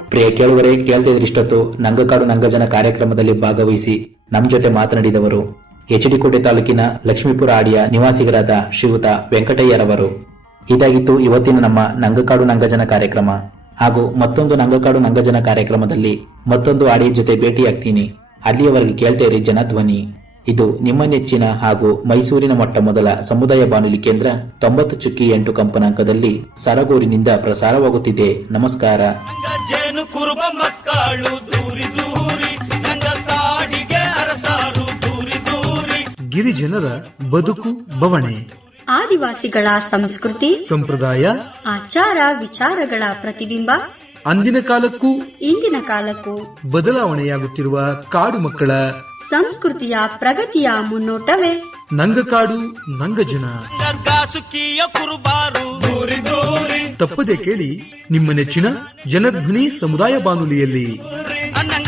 ಪ್ರಿಯ ಕೇಳುವರೆ ಕೇಳ್ತಾ ಇದ್ರೆ ಇಷ್ಟೊತ್ತು ನಂಗಕಾಡು ನಂಗಜನ ಕಾರ್ಯಕ್ರಮದಲ್ಲಿ ಭಾಗವಹಿಸಿ ನಮ್ಮ ಜೊತೆ ಮಾತನಾಡಿದವರು ಎಚ್ ಡಿ ಕೋಟೆ ತಾಲೂಕಿನ ಲಕ್ಷ್ಮೀಪುರ ಆಡಿಯ ನಿವಾಸಿಗರಾದ ಶ್ರೀಯುತ ವೆಂಕಟಯ್ಯರವರು. ಇದಾಗಿತ್ತು ಇವತ್ತಿನ ನಮ್ಮ ನಂಗಕಾಡು ನಂಗಜನ ಕಾರ್ಯಕ್ರಮ. ಹಾಗೂ ಮತ್ತೊಂದು ನಂಗಕಾಡು ನಂಗಜನ ಕಾರ್ಯಕ್ರಮದಲ್ಲಿ ಮತ್ತೊಂದು ಆಡಿಯ ಜೊತೆ ಭೇಟಿಯಾಗ್ತೀನಿ. ಅಲ್ಲಿಯವರೆಗೆ ಕೇಳ್ತೇರಿ ಜನಧ್ವನಿ. ಇದು ನಿಮ್ಮ ನೆಚ್ಚಿನ ಹಾಗೂ ಮೈಸೂರಿನ ಮೊಟ್ಟ ಮೊದಲ ಸಮುದಾಯ ಬಾನುಲಿ ಕೇಂದ್ರ ತೊಂಬತ್ತು ಚುಕ್ಕಿ ಎಂಟು ಕಂಪನಾಂಕದಲ್ಲಿ ಸರಗೂರಿನಿಂದ ಪ್ರಸಾರವಾಗುತ್ತಿದೆ. ನಮಸ್ಕಾರ. ಗಿರಿಜನರ ಬದುಕು ಬವಣೆ. ಆದಿವಾಸಿಗಳ ಸಂಸ್ಕೃತಿ ಸಂಪ್ರದಾಯ ಆಚಾರ ವಿಚಾರಗಳ ಪ್ರತಿಬಿಂಬ ಅಂದಿನ ಕಾಲಕ್ಕೂ ಇಂದಿನ ಕಾಲಕ್ಕೂ ಬದಲಾವಣೆಯಾಗುತ್ತಿರುವ ಕಾಡು ಮಕ್ಕಳ ಸಂಸ್ಕೃತಿಯ ಪ್ರಗತಿಯ ಮುನ್ನೋಟವೇ. ನಂಗಕಾಡು ನಂಗಜನ ನಂಗ ಜನ. ಕುರುಬಾರು ತಪ್ಪದೆ ಕೇಳಿ ನಿಮ್ಮ ನೆಚ್ಚಿನ ಜನಧ್ವನಿ ಸಮುದಾಯ ಬಾನುಲಿಯಲ್ಲಿ. ನಂಗ